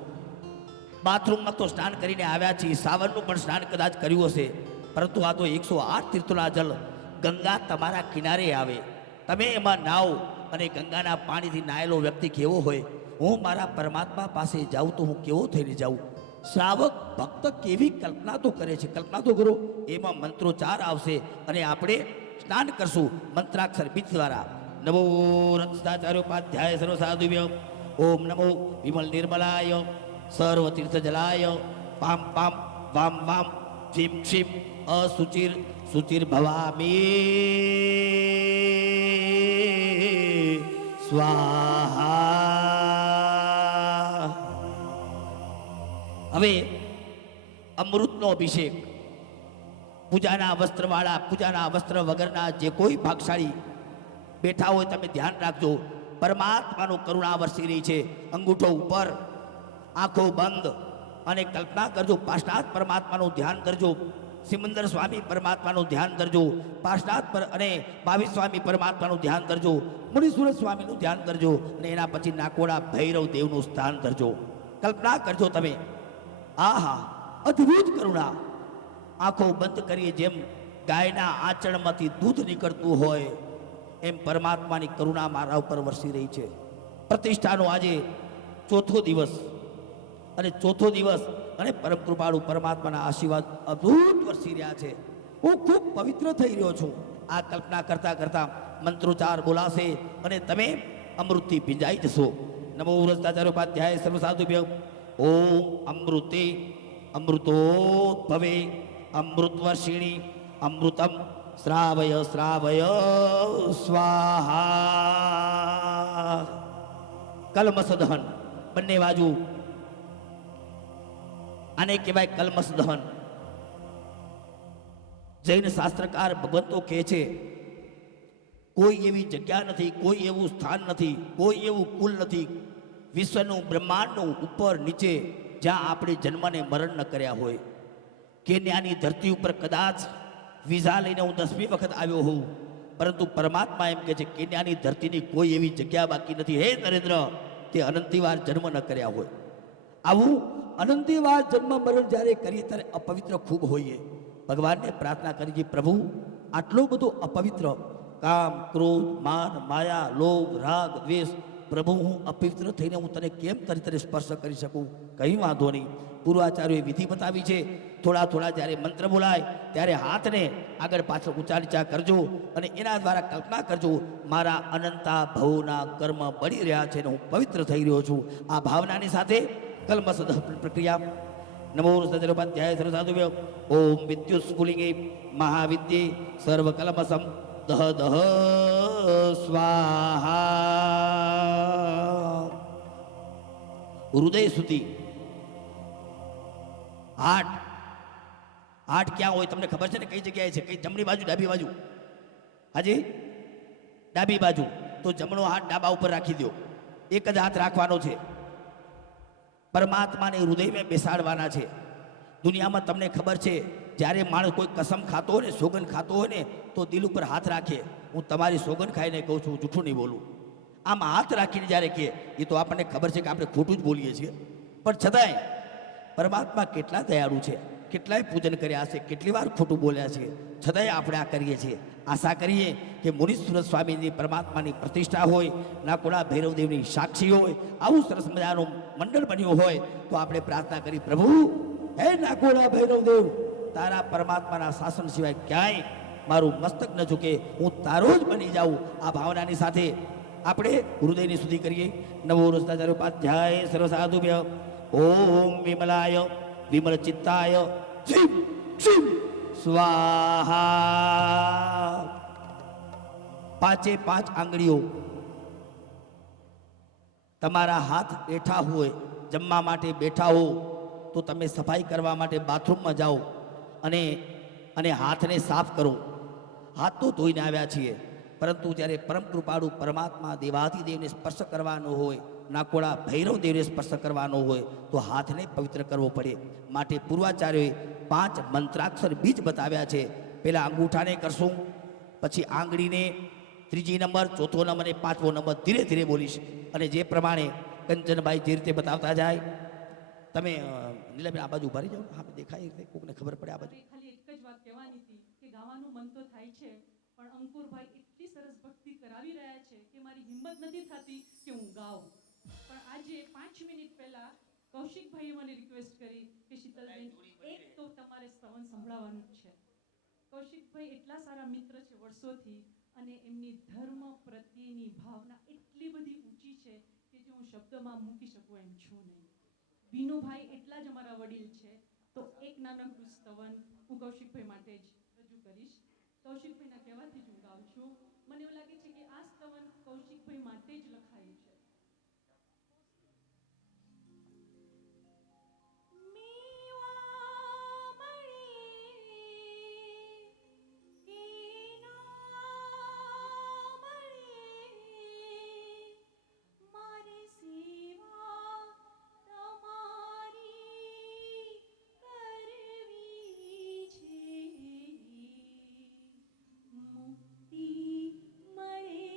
બાથરૂમમાં તો સ્નાન કરીને આવ્યા છીએ, સાવરનું પણ સ્નાન કદાચ કર્યું હશે, પરંતુ આ તો 108 તીર્થોના જલ ગંગા તમારા કિનારે આવે, તમે એમાં નાવ અને ગંગાના પાણીથી નાયેલો વ્યક્તિ કેવો હોય, હું મારા પરમાત્મા પાસે જાઉં તો હું કેવો થઈને જાઉં. શ્રાવક ભક્ત કેવી કલ્પના તો કરે છે, કલ્પના તો કરો. એમાં મંત્રોચ્ચાર આવશે અને આપણે સ્નાન કરશું મંત્રાક્ષર બીજ દ્વારા. નમો રક્ષાચાર્યોપાધ્યાય સર્વ સાધુભ્ય ઓમ નમો વિમલ નિર્મલાય સર્વ તીર્થ જલાય પામ પામ વામ વામ જીમ ક્ષીમ અસુચિર સુચિર ભવામી સ્વાહા. હવે અમૃતનો અભિષેક. પૂજાના વસ્ત્રવાળા, પૂજાના વસ્ત્ર વગરના જે કોઈ ભાગશાળી બેઠા હોય તમે ધ્યાન રાખજો, પરમાત્માનું કરુણા વરસી રહી છે. અંગૂઠો ઉપર, આંખો બંધ અને કલ્પના કરજો, પાર્ષદ પરમાત્માનું ધ્યાન કરજો, સિમંદર સ્વામી પરમાત્માનું ધ્યાન કરજો, પાર્ષદ પર અને 22 સ્વામી પરમાત્માનું ધ્યાન કરજો, મુનીસુરત સ્વામીનું ધ્યાન કરજો અને એના પછી નાકોડા ભૈરવ દેવનું સ્થાન કરજો. કલ્પના કરજો તમે, આહા અદ્ભુત કરુણા. આંખો બંધ કરીએ જેમ ગાયના આંચળમાંથી દૂધ નીકળતું હોય એમ પરમાત્માની કરુણા મારા ઉપર વરસી રહી છે. પ્રતિષ્ઠાનો આજે ચોથો દિવસ, અને ચોથો દિવસ અને પરમ કૃપાળુ પરમાત્માના આશીર્વાદ અદ્ભુત વરસી રહ્યા છે. હું ખૂબ પવિત્ર થઈ રહ્યો છું. આ કલ્પના કરતા કરતા મંત્રોચ્ચાર બોલાશે અને તમે અમૃતથી ભીંજાઈ જશો. નમો વ્રસ્તાચાર્યોપાધ્યાય સર્વસાધુભ્ય. ઓમ અમૃતે અમૃતોદ્ભવે અમૃતવર્ષિણી અમૃતમ શ્રાવય શ્રાવય સ્વાહા. કલમસ દહન બંને બાજુ આને કહેવાય કલમસ દહન. જૈન શાસ્ત્રકાર ભગવંતો કહે છે કોઈ એવી જગ્યા નથી, કોઈ એવું સ્થાન નથી, કોઈ એવું કુલ નથી વિશ્વનું બ્રહ્માંડનું ઉપર નીચે જ્યાં આપણે જન્મને મરણ ન કર્યા હોય. કેન્યાની ધરતી ઉપર કદાચ વિઝા લઈને હું 10મી વખત આવ્યો હોઉં, પરંતુ પરમાત્મા એમ કહે છે કેન્યાની ધરતીની કોઈ એવી જગ્યા બાકી નથી હે નરેન્દ્ર તે અનંતિવાર જન્મ ન કર્યા હોય. આવું અનંતિવાર જન્મ મરણ જ્યારે કરીએ ત્યારે અપવિત્ર ખૂબ હોઈએ. ભગવાનને પ્રાર્થના કરી છે પ્રભુ આટલો બધો અપવિત્ર કામ ક્રોધ માન માયા લોભ રાગ દ્વેષ, પ્રભુ હું અપવિત્ર થઈને હું તને કેમ તને સ્પર્શ કરી શકું? કંઈ વાંધો નહીં. પૂર્વાચાર્યોએ વિધિ બતાવી છે. થોડા થોડા જ્યારે મંત્ર બોલાય ત્યારે હાથને આગળ પાછળ ઊંચા નીચા કરજો અને એના દ્વારા કલ્પના કરજો મારા અનંતા ભવના કર્મ બળી રહ્યા છે અને હું પવિત્ર થઈ રહ્યો છું. આ ભાવનાની સાથે કલ્મસ પ્રક્રિયા. નમો સર્વોપાધ્યાય સર્વસાધુભ્ય. ઓમ વિદ્યુત સ્ફુલિંગે મહાવિદ્યે સર્વકલ્મસમ દહ દહ સ્વાહા. હૃદય સુધી હાથ ક્યાં હોય તમને ખબર છે ને? કઈ જગ્યાએ છે? કઈ જમણી બાજુ ડાબી બાજુ? હાજી ડાબી બાજુ. તો જમણો હાથ ડાબા ઉપર રાખી દો. એક જ હાથ રાખવાનો છે. પરમાત્માને હૃદયમાં બેસાડવાના છે. દુનિયામાં તમને ખબર છે જ્યારે માણસ કોઈ કસમ ખાતો હોય ને સોગન ખાતો હોય ને તો દિલ ઉપર હાથ રાખે. હું તમારી સોગન ખાઈને કહું છું, જૂઠું નહીં બોલું. આમ હાથ રાખીને જ્યારે કહે એ તો આપણને ખબર છે કે આપણે ખોટું જ બોલીએ છીએ, પણ છતાંય પરમાત્મા કેટલા દયાળુ છે. કેટલાય પૂજન કર્યા છે, કેટલી વાર ખોટું બોલ્યા છે, છતાંય આપણે આ કરીએ છીએ. આશા કરીએ કે મુનીશ્વર સ્વામીની પરમાત્માની પ્રતિષ્ઠા હોય, નાકોડા ભૈરવદેવની સાક્ષી હોય, આવું સરસ મજાનું મંડળ બન્યું હોય તો આપણે પ્રાર્થના કરી પ્રભુ હે નાકોડા ભૈરવદેવ તારા પરમાત્માના શાસન સિવાય ક્યાંય મારું મસ્તક ન ઝૂકે, હું તારો જ બની જાઉં. આ ભાવનાની સાથે આપણે હૃદયની સુધી કરીએ. નમો રસ્તાચાર્યોપાધ્યાય સર્વસાધુભ્ય. ઓમ વિમલાય વિમલ ચિત્તાય શ્રીમ શ્રીમ સ્વાહા. પાંચે પાંચ આંગળીઓ તમારા હાથ બેઠા હોય, જમવા માટે બેઠા હો તો તમે સફાઈ કરવા માટે બાથરૂમમાં જાઓ અને હાથને સાફ કરો. હાથ તો ધોઈને આવ્યા છીએ, પરંતુ જ્યારે પરમ કૃપાળુ પરમાત્મા દેવાધિદેવને સ્પર્શ કરવાનો હોય, નાકોડા ભૈરવદેવને સ્પર્શ કરવાનો હોય તો હાથને પવિત્ર કરવો પડે. માટે પૂર્વાચાર્યોએ 5 મંત્રાક્ષર બીજ બતાવ્યા છે. પહેલાં અંગૂઠાને કરશું, પછી આંગળીને, ત્રીજી નંબર, ચોથો નંબર અને 5મો નંબર ધીરે ધીરે બોલીશ. અને જે પ્રમાણે કંચનભાઈ જે રીતે બતાવતા જાય તમે નીલાબેન આ બાજુ ઉભા રહી જાઓ. હા દેખાય એટલે કોકને ખબર પડે. આ બાજુ ખાલી એક જ વાત કહેવાની હતી કે ગાવાનું મન તો થાય છે, પણ અંકુરભાઈ એટલી સરસ ભક્તિ કરાવી રહ્યા છે કે મારી હિંમત નથી થતી કે હું ગાઉં. પણ આજે 5 મિનિટ પહેલા કૌશિકભાઈએ મને રિક્વેસ્ટ કરી કે શીતલબેન એક તો તમારે સ્તવન સંભળાવવાનું જ છે. કૌશિકભાઈ એટલા સારા મિત્ર છે વર્ષોથી અને એમની ધર્મ પ્રત્યેની ભાવના એટલી બધી ઊંચી છે કે જે હું શબ્દમાં મૂકી શકું એમ છું નહીં. વિનુભાઈ એટલા જ અમારા વડીલ છે. તો એક નાનકડું સ્તવન હું કૌશિકભાઈ માટે જ રજૂ કરીશ. કૌશિકભાઈના કહેવાથી જ હું ગાઉં છું. મને એવું લાગે છે કે આ સ્તવન કૌશિકભાઈ માટે જ લખાયું છે. મુક્તિ મળે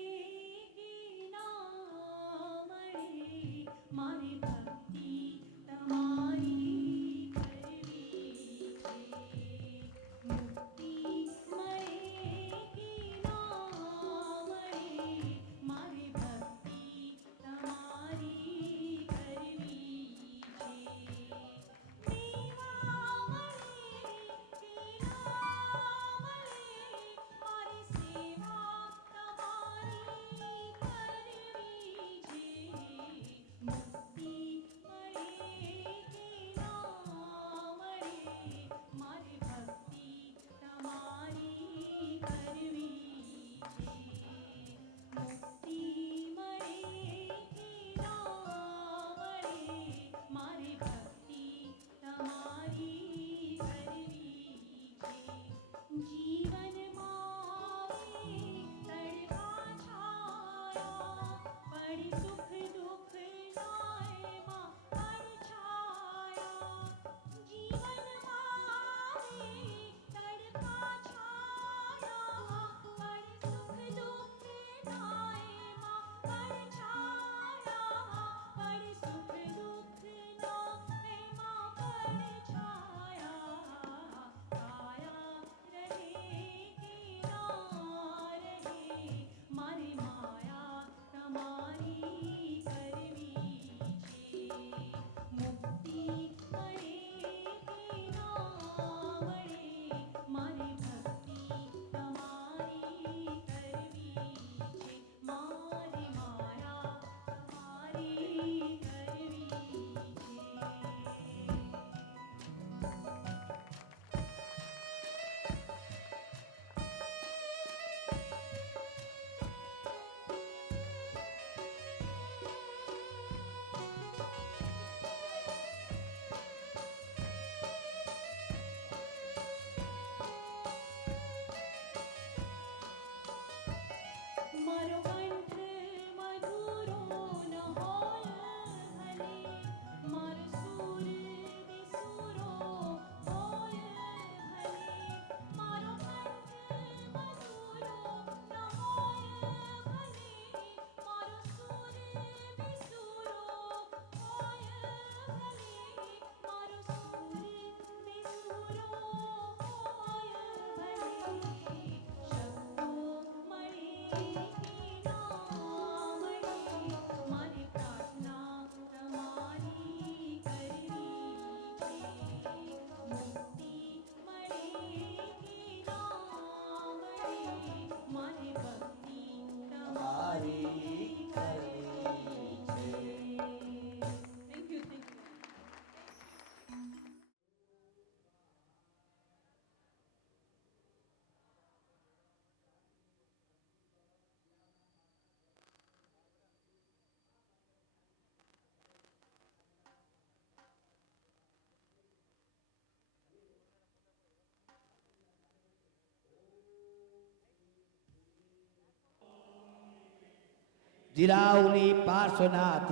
જીરાવલી પાર્શ્વનાથ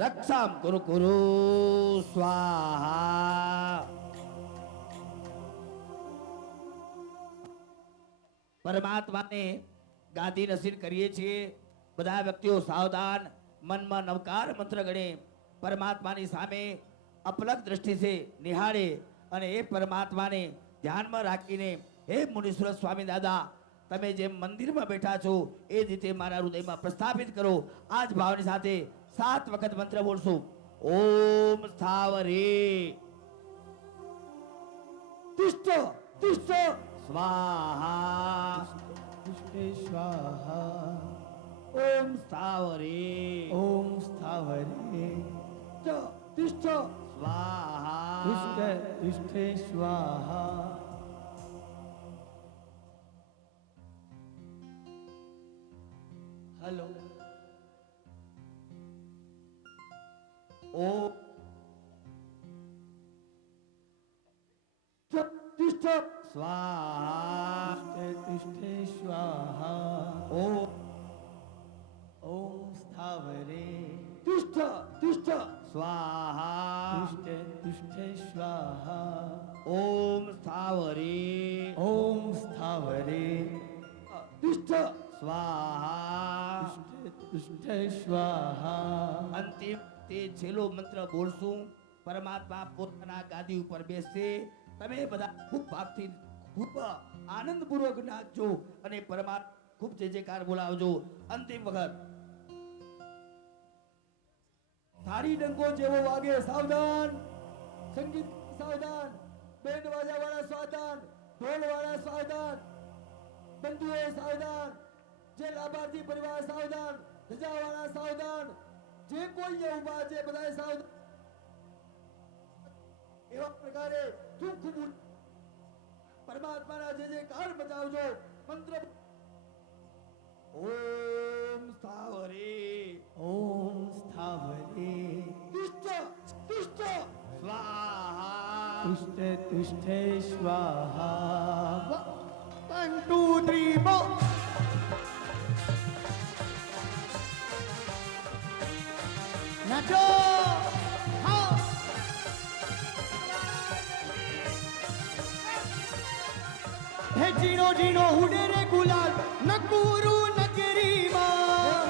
રક્ષામ કુરુ કુરુ સ્વાહા. પરમાત્માને ગાદી નસીન કરીએ છીએ. બધા વ્યક્તિઓ સાવધાન, મનમાં નવકાર મંત્ર ગણે પરમાત્માની સામે અપલક દ્રષ્ટિથી નિહાળે અને એ પરમાત્માને ધ્યાનમાં રાખીને હે મુનીશ્વર સ્વામી દાદા, તમે જેમ મંદિરમાં બેઠા છો એ જ રીતે મારા હૃદયમાં પ્રસ્થાપિત કરો. આ જ ભાવની સાથે 7 વખત મંત્ર બોલશું. ઓમ સ્થાવરે તિષ્ઠ તિષ્ઠ સ્વાહા. સ્વાહા. ઓમ સ્થાવરે ઓમ સ્થાવરે તિષ્ઠ સ્વાહા. તિષ્ઠે સ્વાહા. હલો. ઓમ તિષ્ઠ સ્વાહા. તિષ્ઠે સ્વાહા. ઓમ ઓમ સ્થાવરે તિષ્ઠ તિષ્ઠ સ્વાહા. તિષ્ઠે સ્વાહા. ઓમ સ્થાવરે ઓમ સ્થાવરે તિષ્ઠ સ્વાહા. તિષ્ઠે સ્વાહા. અંતિમ તે છેલ્લો મંત્ર બોલશું. પરમાત્મા પોતાના ગાદી ઉપર બેસશે. તમે બધા ખૂબ ભાગથી ખૂબ આનંદપૂર્વક નાચજો અને પરમાત્મા ખૂબ જય જયકાર બોલાવજો. અંતિમ વખત થાળી ડંકો જેવો વાગે સાવધાન, સંગીત સાવધાન, બેન્ડ વાજા વાળા સાવધાન, ઢોલ વાળા સાવધાન, બંધુઓ સાવધાન, જે લાભાર્થી પરિવાર સાવધાન, ધજા વાળા સાવધાન, જે કોઈ અહીંયા ઊભા છે બધા સાવધાન. એવા પ્રકારે ખૂબ ખૂબ પરમાત્માના જે કાર બચાવજો. મંત્ર ઓમ સ્થાવરે ઓમ સ્થાવરે તિષ્ઠ તિષ્ઠ સ્વાહા. તિષ્ઠે સ્વાહા. 1 2 3 4 નાચો. હા. હે જીનો જીનો ઉડે રે ગુલાલ નકુરુ નગરીમાં.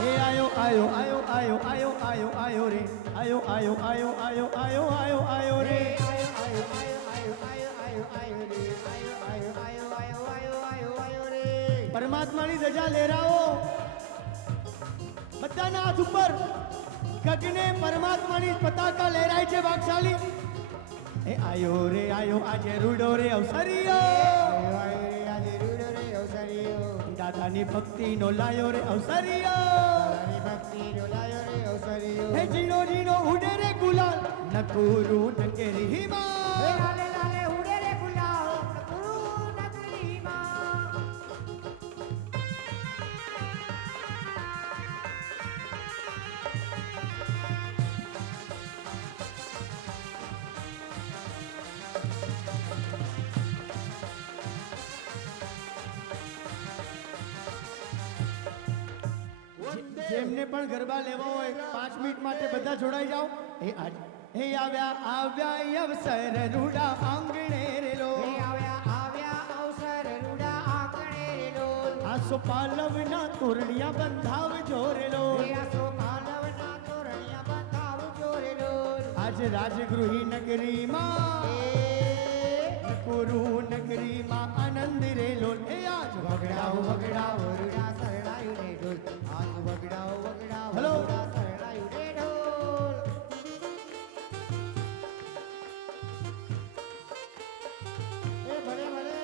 હે આયો આયો આયો આયો આયો આયો આયો રે આયો આયો આયો આયો આયો આયો આયો રે. પરમાત્માની ધજા લહેરાવો. બધાના હાથ ઉપર ગગને પરમાત્માની પતાકા લહેરાય છે વાઘશાલી. એ આયો રે આયો આજે રૂડો રે અવસરિયો. દાદાની ભક્તિનો લાયો રે અવસરિયો. હે જીનો જીનો ઉડે રે ગુલાલ નકુરુ નગરીમાં. જેમને પણ ગરબા લેવા હોય 5 મિનિટ માટે બધા જોડાઈ જાઓ. એ આજ હે આવ્યા આવ્યા અવસર રૂડા આંગણે રે લો. આસો પાલવના તોરણિયા બંધાવજો રે લો. આજે રાજગૃહી નગરીમાં નકુરુ નગરીમાં આનંદ રે લો. એ આજ વગડાઓ વગડાઓ રૂડા શરણાયું રે ઢોલ. આજ વગડાઓ વગડાઓ હલો શરણાયું રે ઢોલ. એ ભલે ભલે.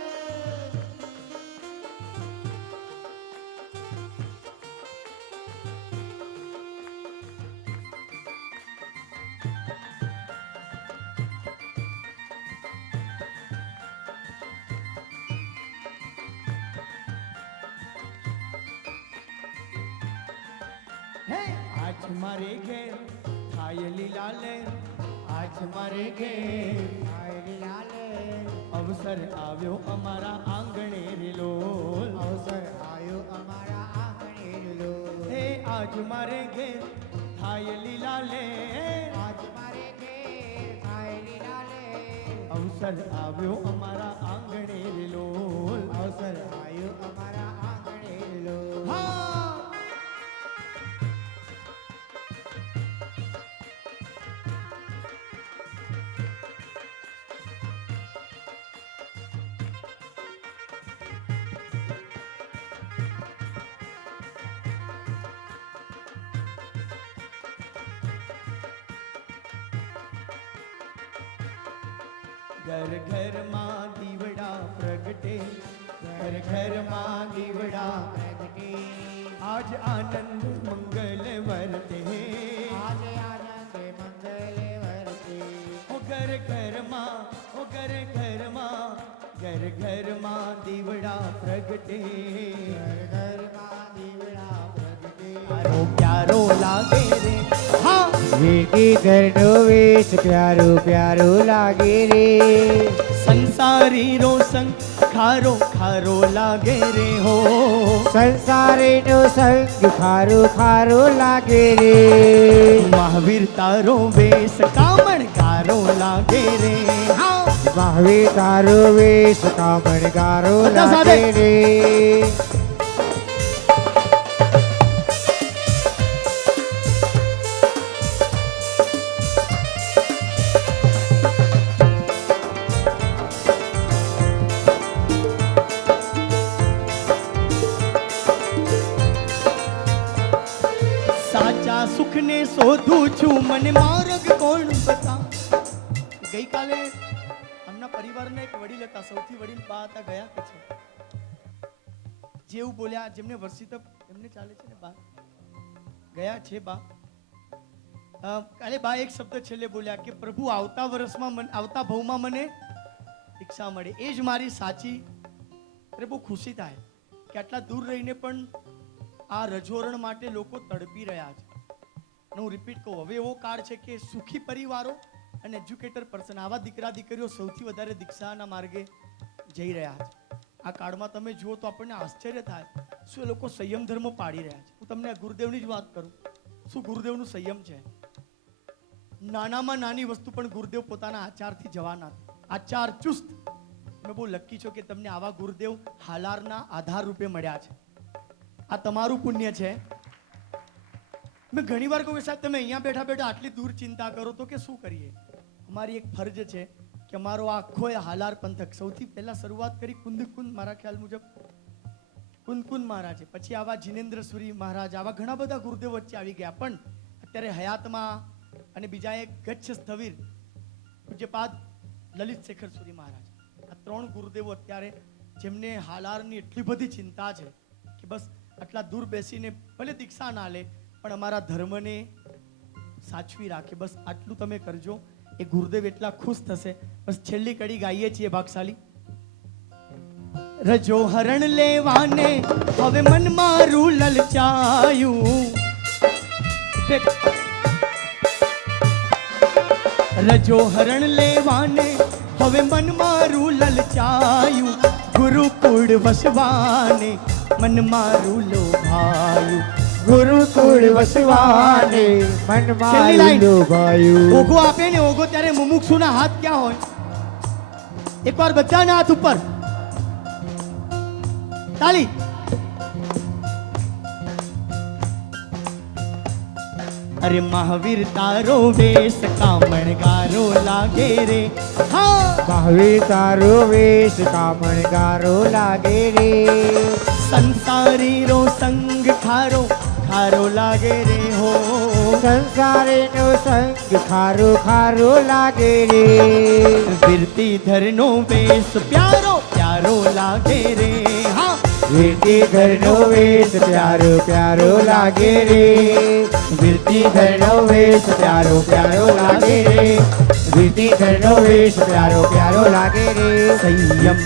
આજ મારે ઘેર થાય લીલા લે. આજ મારે ઘેર થાય લીલા લે. અવસર આવ્યો અમારા આંગણે રે લોલ અવસર આવ્યો અમારા આંગણે લોલ હે આજ મારે ઘેર થાય લીલા લે આજ મારે ઘેર થાય લીલા લે અવસર આવ્યો અમારા આંગણે રે લોલ અવસર આવ્યો અમારા આંગણે લોલ હા ઘર ઘરમાં દીવડા પ્રગટે ઘર ઘરમાં દીવડા પ્રગટે આજ આનંદ મંગલ વર્તે આજે આનંદ મંગલ વર્તે ઓ ઘર ઘરમાં ઓ ઘર ઘરમાં ઘર ઘરમાં દીવડા પ્રગટે ઘર ઘરમાં દીવડા પ્રગટે તારો પ્યારો લાગે રે હા વેગી ઘરનો વેશ પ્યારો પ્યારો લાગે રે સંસારી રો સંગ ખારો ખારો લાગે રે હો સંસારીનો સંગ ખારો ખારો લાગે રે મહાવીર તારો વેશ કામણ ગારો લાગે રે હા મહાવીર તારો વેશ કામણગારો બધા લાગે સાથે. રે સાચા સુખને શોધું છું મને માર્ગ કોણ બતા ગઈકાલે આમના પરિવારના એક વડીલ હતા સૌથી વડીલ બા હતા ગયા પછી જેવું બોલ્યા જેમને વર્ષી તપ એમને ચાલે છે ને બા ગયા છે બા કાલે બા એક શબ્દ છેલ્લે બોલ્યા કે પ્રભુ આવતા વર્ષમાં આવતા ભવમાં મને દીક્ષા મળે એ જ મારી સાચી અરે બહુ ખુશી થાય કે આટલા દૂર રહીને પણ આ રજોરણ માટે લોકો તડપી રહ્યા છે અને હું રિપીટ કહું હવે એવો કાળ છે કે સુખી પરિવારો અને એજ્યુકેટર પર્સન આવા દીકરા દીકરીઓ સૌથી વધારે દીક્ષાના માર્ગે જઈ રહ્યા છે આ કાળમાં તમે જુઓ તો આપણને આશ્ચર્ય થાય શું એ લોકો સંયમ ધર્મ પાડી રહ્યા છે હું તમને આ ગુરુદેવની જ વાત કરું શું ગુરુદેવનું સંયમ છે નાનામાં નાની વસ્તુ પણ ગુરુદેવ પોતાના આચારથી જવાના આચાર ચુસ્ત મેં બહુ લકી છો કે તમને આવા ગુરુદેવ હાલારના આધાર રૂપે મળ્યા છે આ તમારું પુણ્ય છે મેં ઘણી વાર કહું સાહેબ તમે અહીંયા બેઠા બેઠા આટલી દૂર ચિંતા કરો તો કે શું કરીએ અમારી એક ફરજ છે કે અમારો આખો હાલાર પંથક સૌથી પહેલા શરૂઆત કરી કુંદકુંદ મારા ખ્યાલ મુજબ કુંદકુંદ મહારાજ પછી આવા જીનેન્દ્ર સુરી મહારાજ આવા ઘણા બધા ગુરુદેવ વચ્ચે આવી ગયા પણ અત્યારે હયાતમાં અને બીજા એક ગચ્છ સ્થવિર પૂજ્યપાદ લલિત શેખર સુરી મહારાજ આ ત્રણ ગુરુદેવો અત્યારે જેમને હાલારની એટલી બધી ચિંતા છે કે બસ આટલા દૂર બેસીને ભલે દીક્ષા ના લે પણ અમારા ધર્મને સાચવી રાખે બસ આટલું તમે કરજો એ ગુરુદેવ એટલા ખુશ થશે બસ છેલ્લી કડી ગાઈએ છીએ ભાગશાલી રજો હરણ લેવાને હવે મન મારું લલચાયું રજો હરણ લેવાને હવે મન મારું લલચાયું ગુરુકુળ વસવાને મન મારું લોભાયું ગુરુકુળ વસવાને મન છેલ્લી મારું લાઈન. લોભાયું ઓઘો આપે ને ઓઘો ત્યારે મુમુક્ષુના હાથ ક્યાં હોય એકવાર બધાના હાથ ઉપર તાલી અરે મહાવીર તારો વેશ કામણગારો લાગે રે હા મહાવીર તારો વેશ કામણગારો લાગે રે સંસારી રો સંગ ખારો ખારો લાગે રે હો સંસારીનો સંગ ખારો ખારો લાગે રે વિરતી ધરનો વેશ પ્યારો પ્યારો લાગે રે હા વીરતી ઘરનો વેશ પ્યારો પ્યારો લાગે રે વીરતી ઘરનો વેશ પ્યારો પ્યારો લાગે રે વીરતી ઘરનો વેશ પ્યારો પ્યારો લાગે રે સંયમ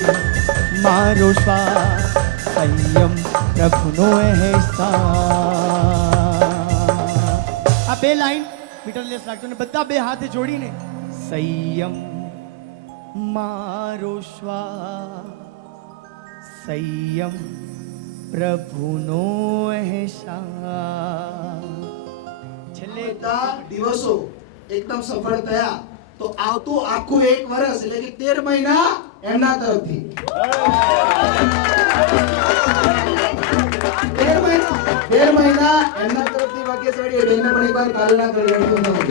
મારો શ્વાસ સંયમ પ્રભુનો અહેસાસ આ બે લાઈન મીટરલેસ રાખજો ને બધા બે હાથ જોડીને સંયમ મારો શ્વાસ સંયમ પ્રભુનો અહેસાસ. છેલ્લે બધા દિવસો એકદમ સફળ થયા તો આવતું આખું એક વર્ષ એટલે કે 13 મહિના એમના તરફથી 13 મહિના એમના તરફથી ભાગ્યશાળી બેનને પણ એકવાર તાળીના ગણગણાટ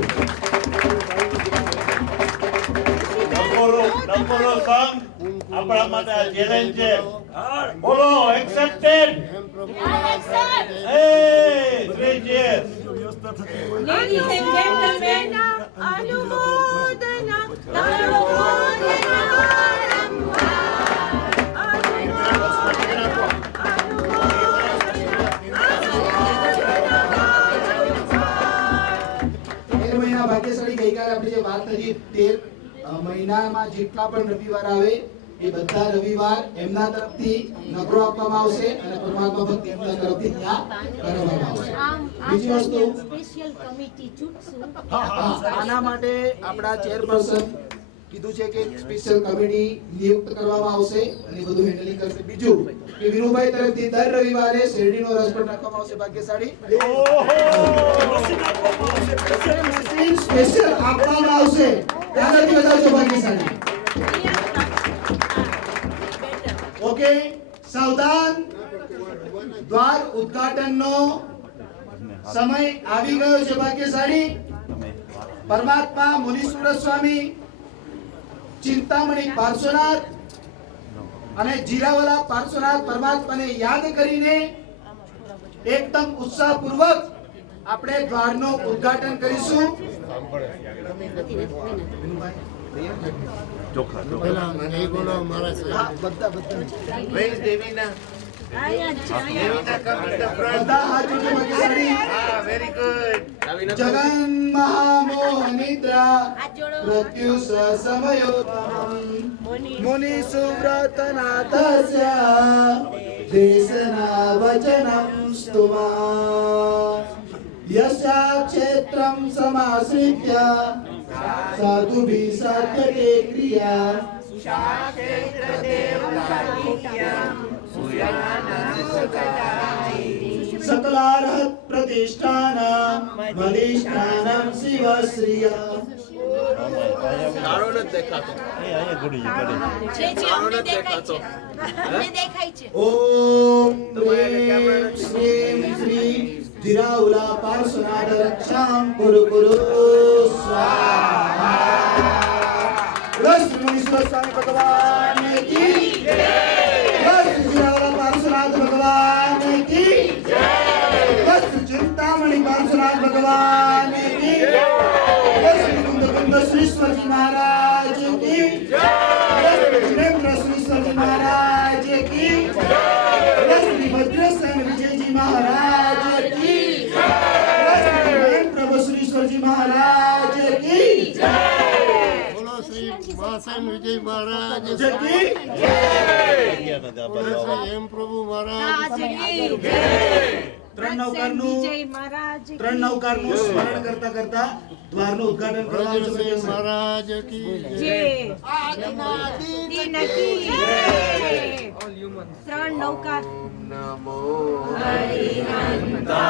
નંબરો સંગ આપણા માટે આ ચેલેન્જ છે. બોલો accepted. A 3 cheers. Ladies and gentlemen, Anumodana, ભાગ્યશાળી ગઈકાલે આપણી જે વાત થઈ 13 મહિનામાં જેટલા પણ રવિવાર આવે એ બધા રવિવાર એમના તરફથી નગરો આપવામાં આવશે અને પરમાત્મા ભક્તિ એમના તરફથી ત્યાં કરવામાં આવશે. બીજી વસ્તુ સ્પેશિયલ કમિટી ચૂંટશું. આના માટે આપણા ચેરપર્સન કીધું છે કે સ્પેશિયલ કમિટી નિયુક્ત કરવામાં આવશે અને બધું હેન્ડલિંગ કરશે. બીજું કે વિનુભાઈ તરફથી દર રવિવારે શેરડીનો રસ પણ રાખવામાં આવશે ભાગ્યશાળી. સ્પેશિયલ આપવામાં આવશે. ત્યાંથી બતાવજો ભાગ્યશાળી. ઓકે, સાવધાન. દ્વાર ઉદ્ઘાટનનો સમય આવી ગયો છે ભાગ્યશાળી. પરમાત્મા મુનીશ્વર સ્વામી, ચિંતામણી પાર્શ્વનાથ અને જીરાવાલા પાર્શ્વનાથ પરમાત્માને યાદ કરીને એકદમ ઉત્સાહપૂર્વક આપણે દ્વારનો ઉદ્ઘાટન કરીશું. જગન મહામોહનિદ્રા પ્રત્યુષ સમયોપમં મુનિ સુવ્રત નાથસ્ય દેશના વચનં સ્તુમા યસ્યા ક્ષેત્રં સમાશ્રિત્ય સાધુભિः સાધ્યતે ક્રિયા सकलारहत प्रतिष्ठानम मदिष्ठानम शिव श्रिया. ओम ह्रीं श्रीं श्री जिराउला पार्श्वनाथ रक्षां कुरु कुरु स्वाहा. मुनीश्वर स्वामी भगवान की जय. जिराउला पार्श्वनाथ भगवान की जय. चिंतामणि पार्श्वनाथ भगवान की जय. कुंद श्रीश्वर जी महाराज की जय. श्रीश्वर जी महाराज की जय. भद्रसेन विजय जी महाराज की जय. प्रभु श्रीश्वर जी महाराज की जय. बोलो श्री महासेन विजय महाराज की जय. बोलो श्री एम प्रभु महाराज की जय. ત્રણ નવકારનું સ્મરણ કરતા કરતા દ્વારનું ઉદ્ઘાટન કરવાનું છે મહારાજ કી જય. ત્રણ નૌકાર નમો હરિહંતાય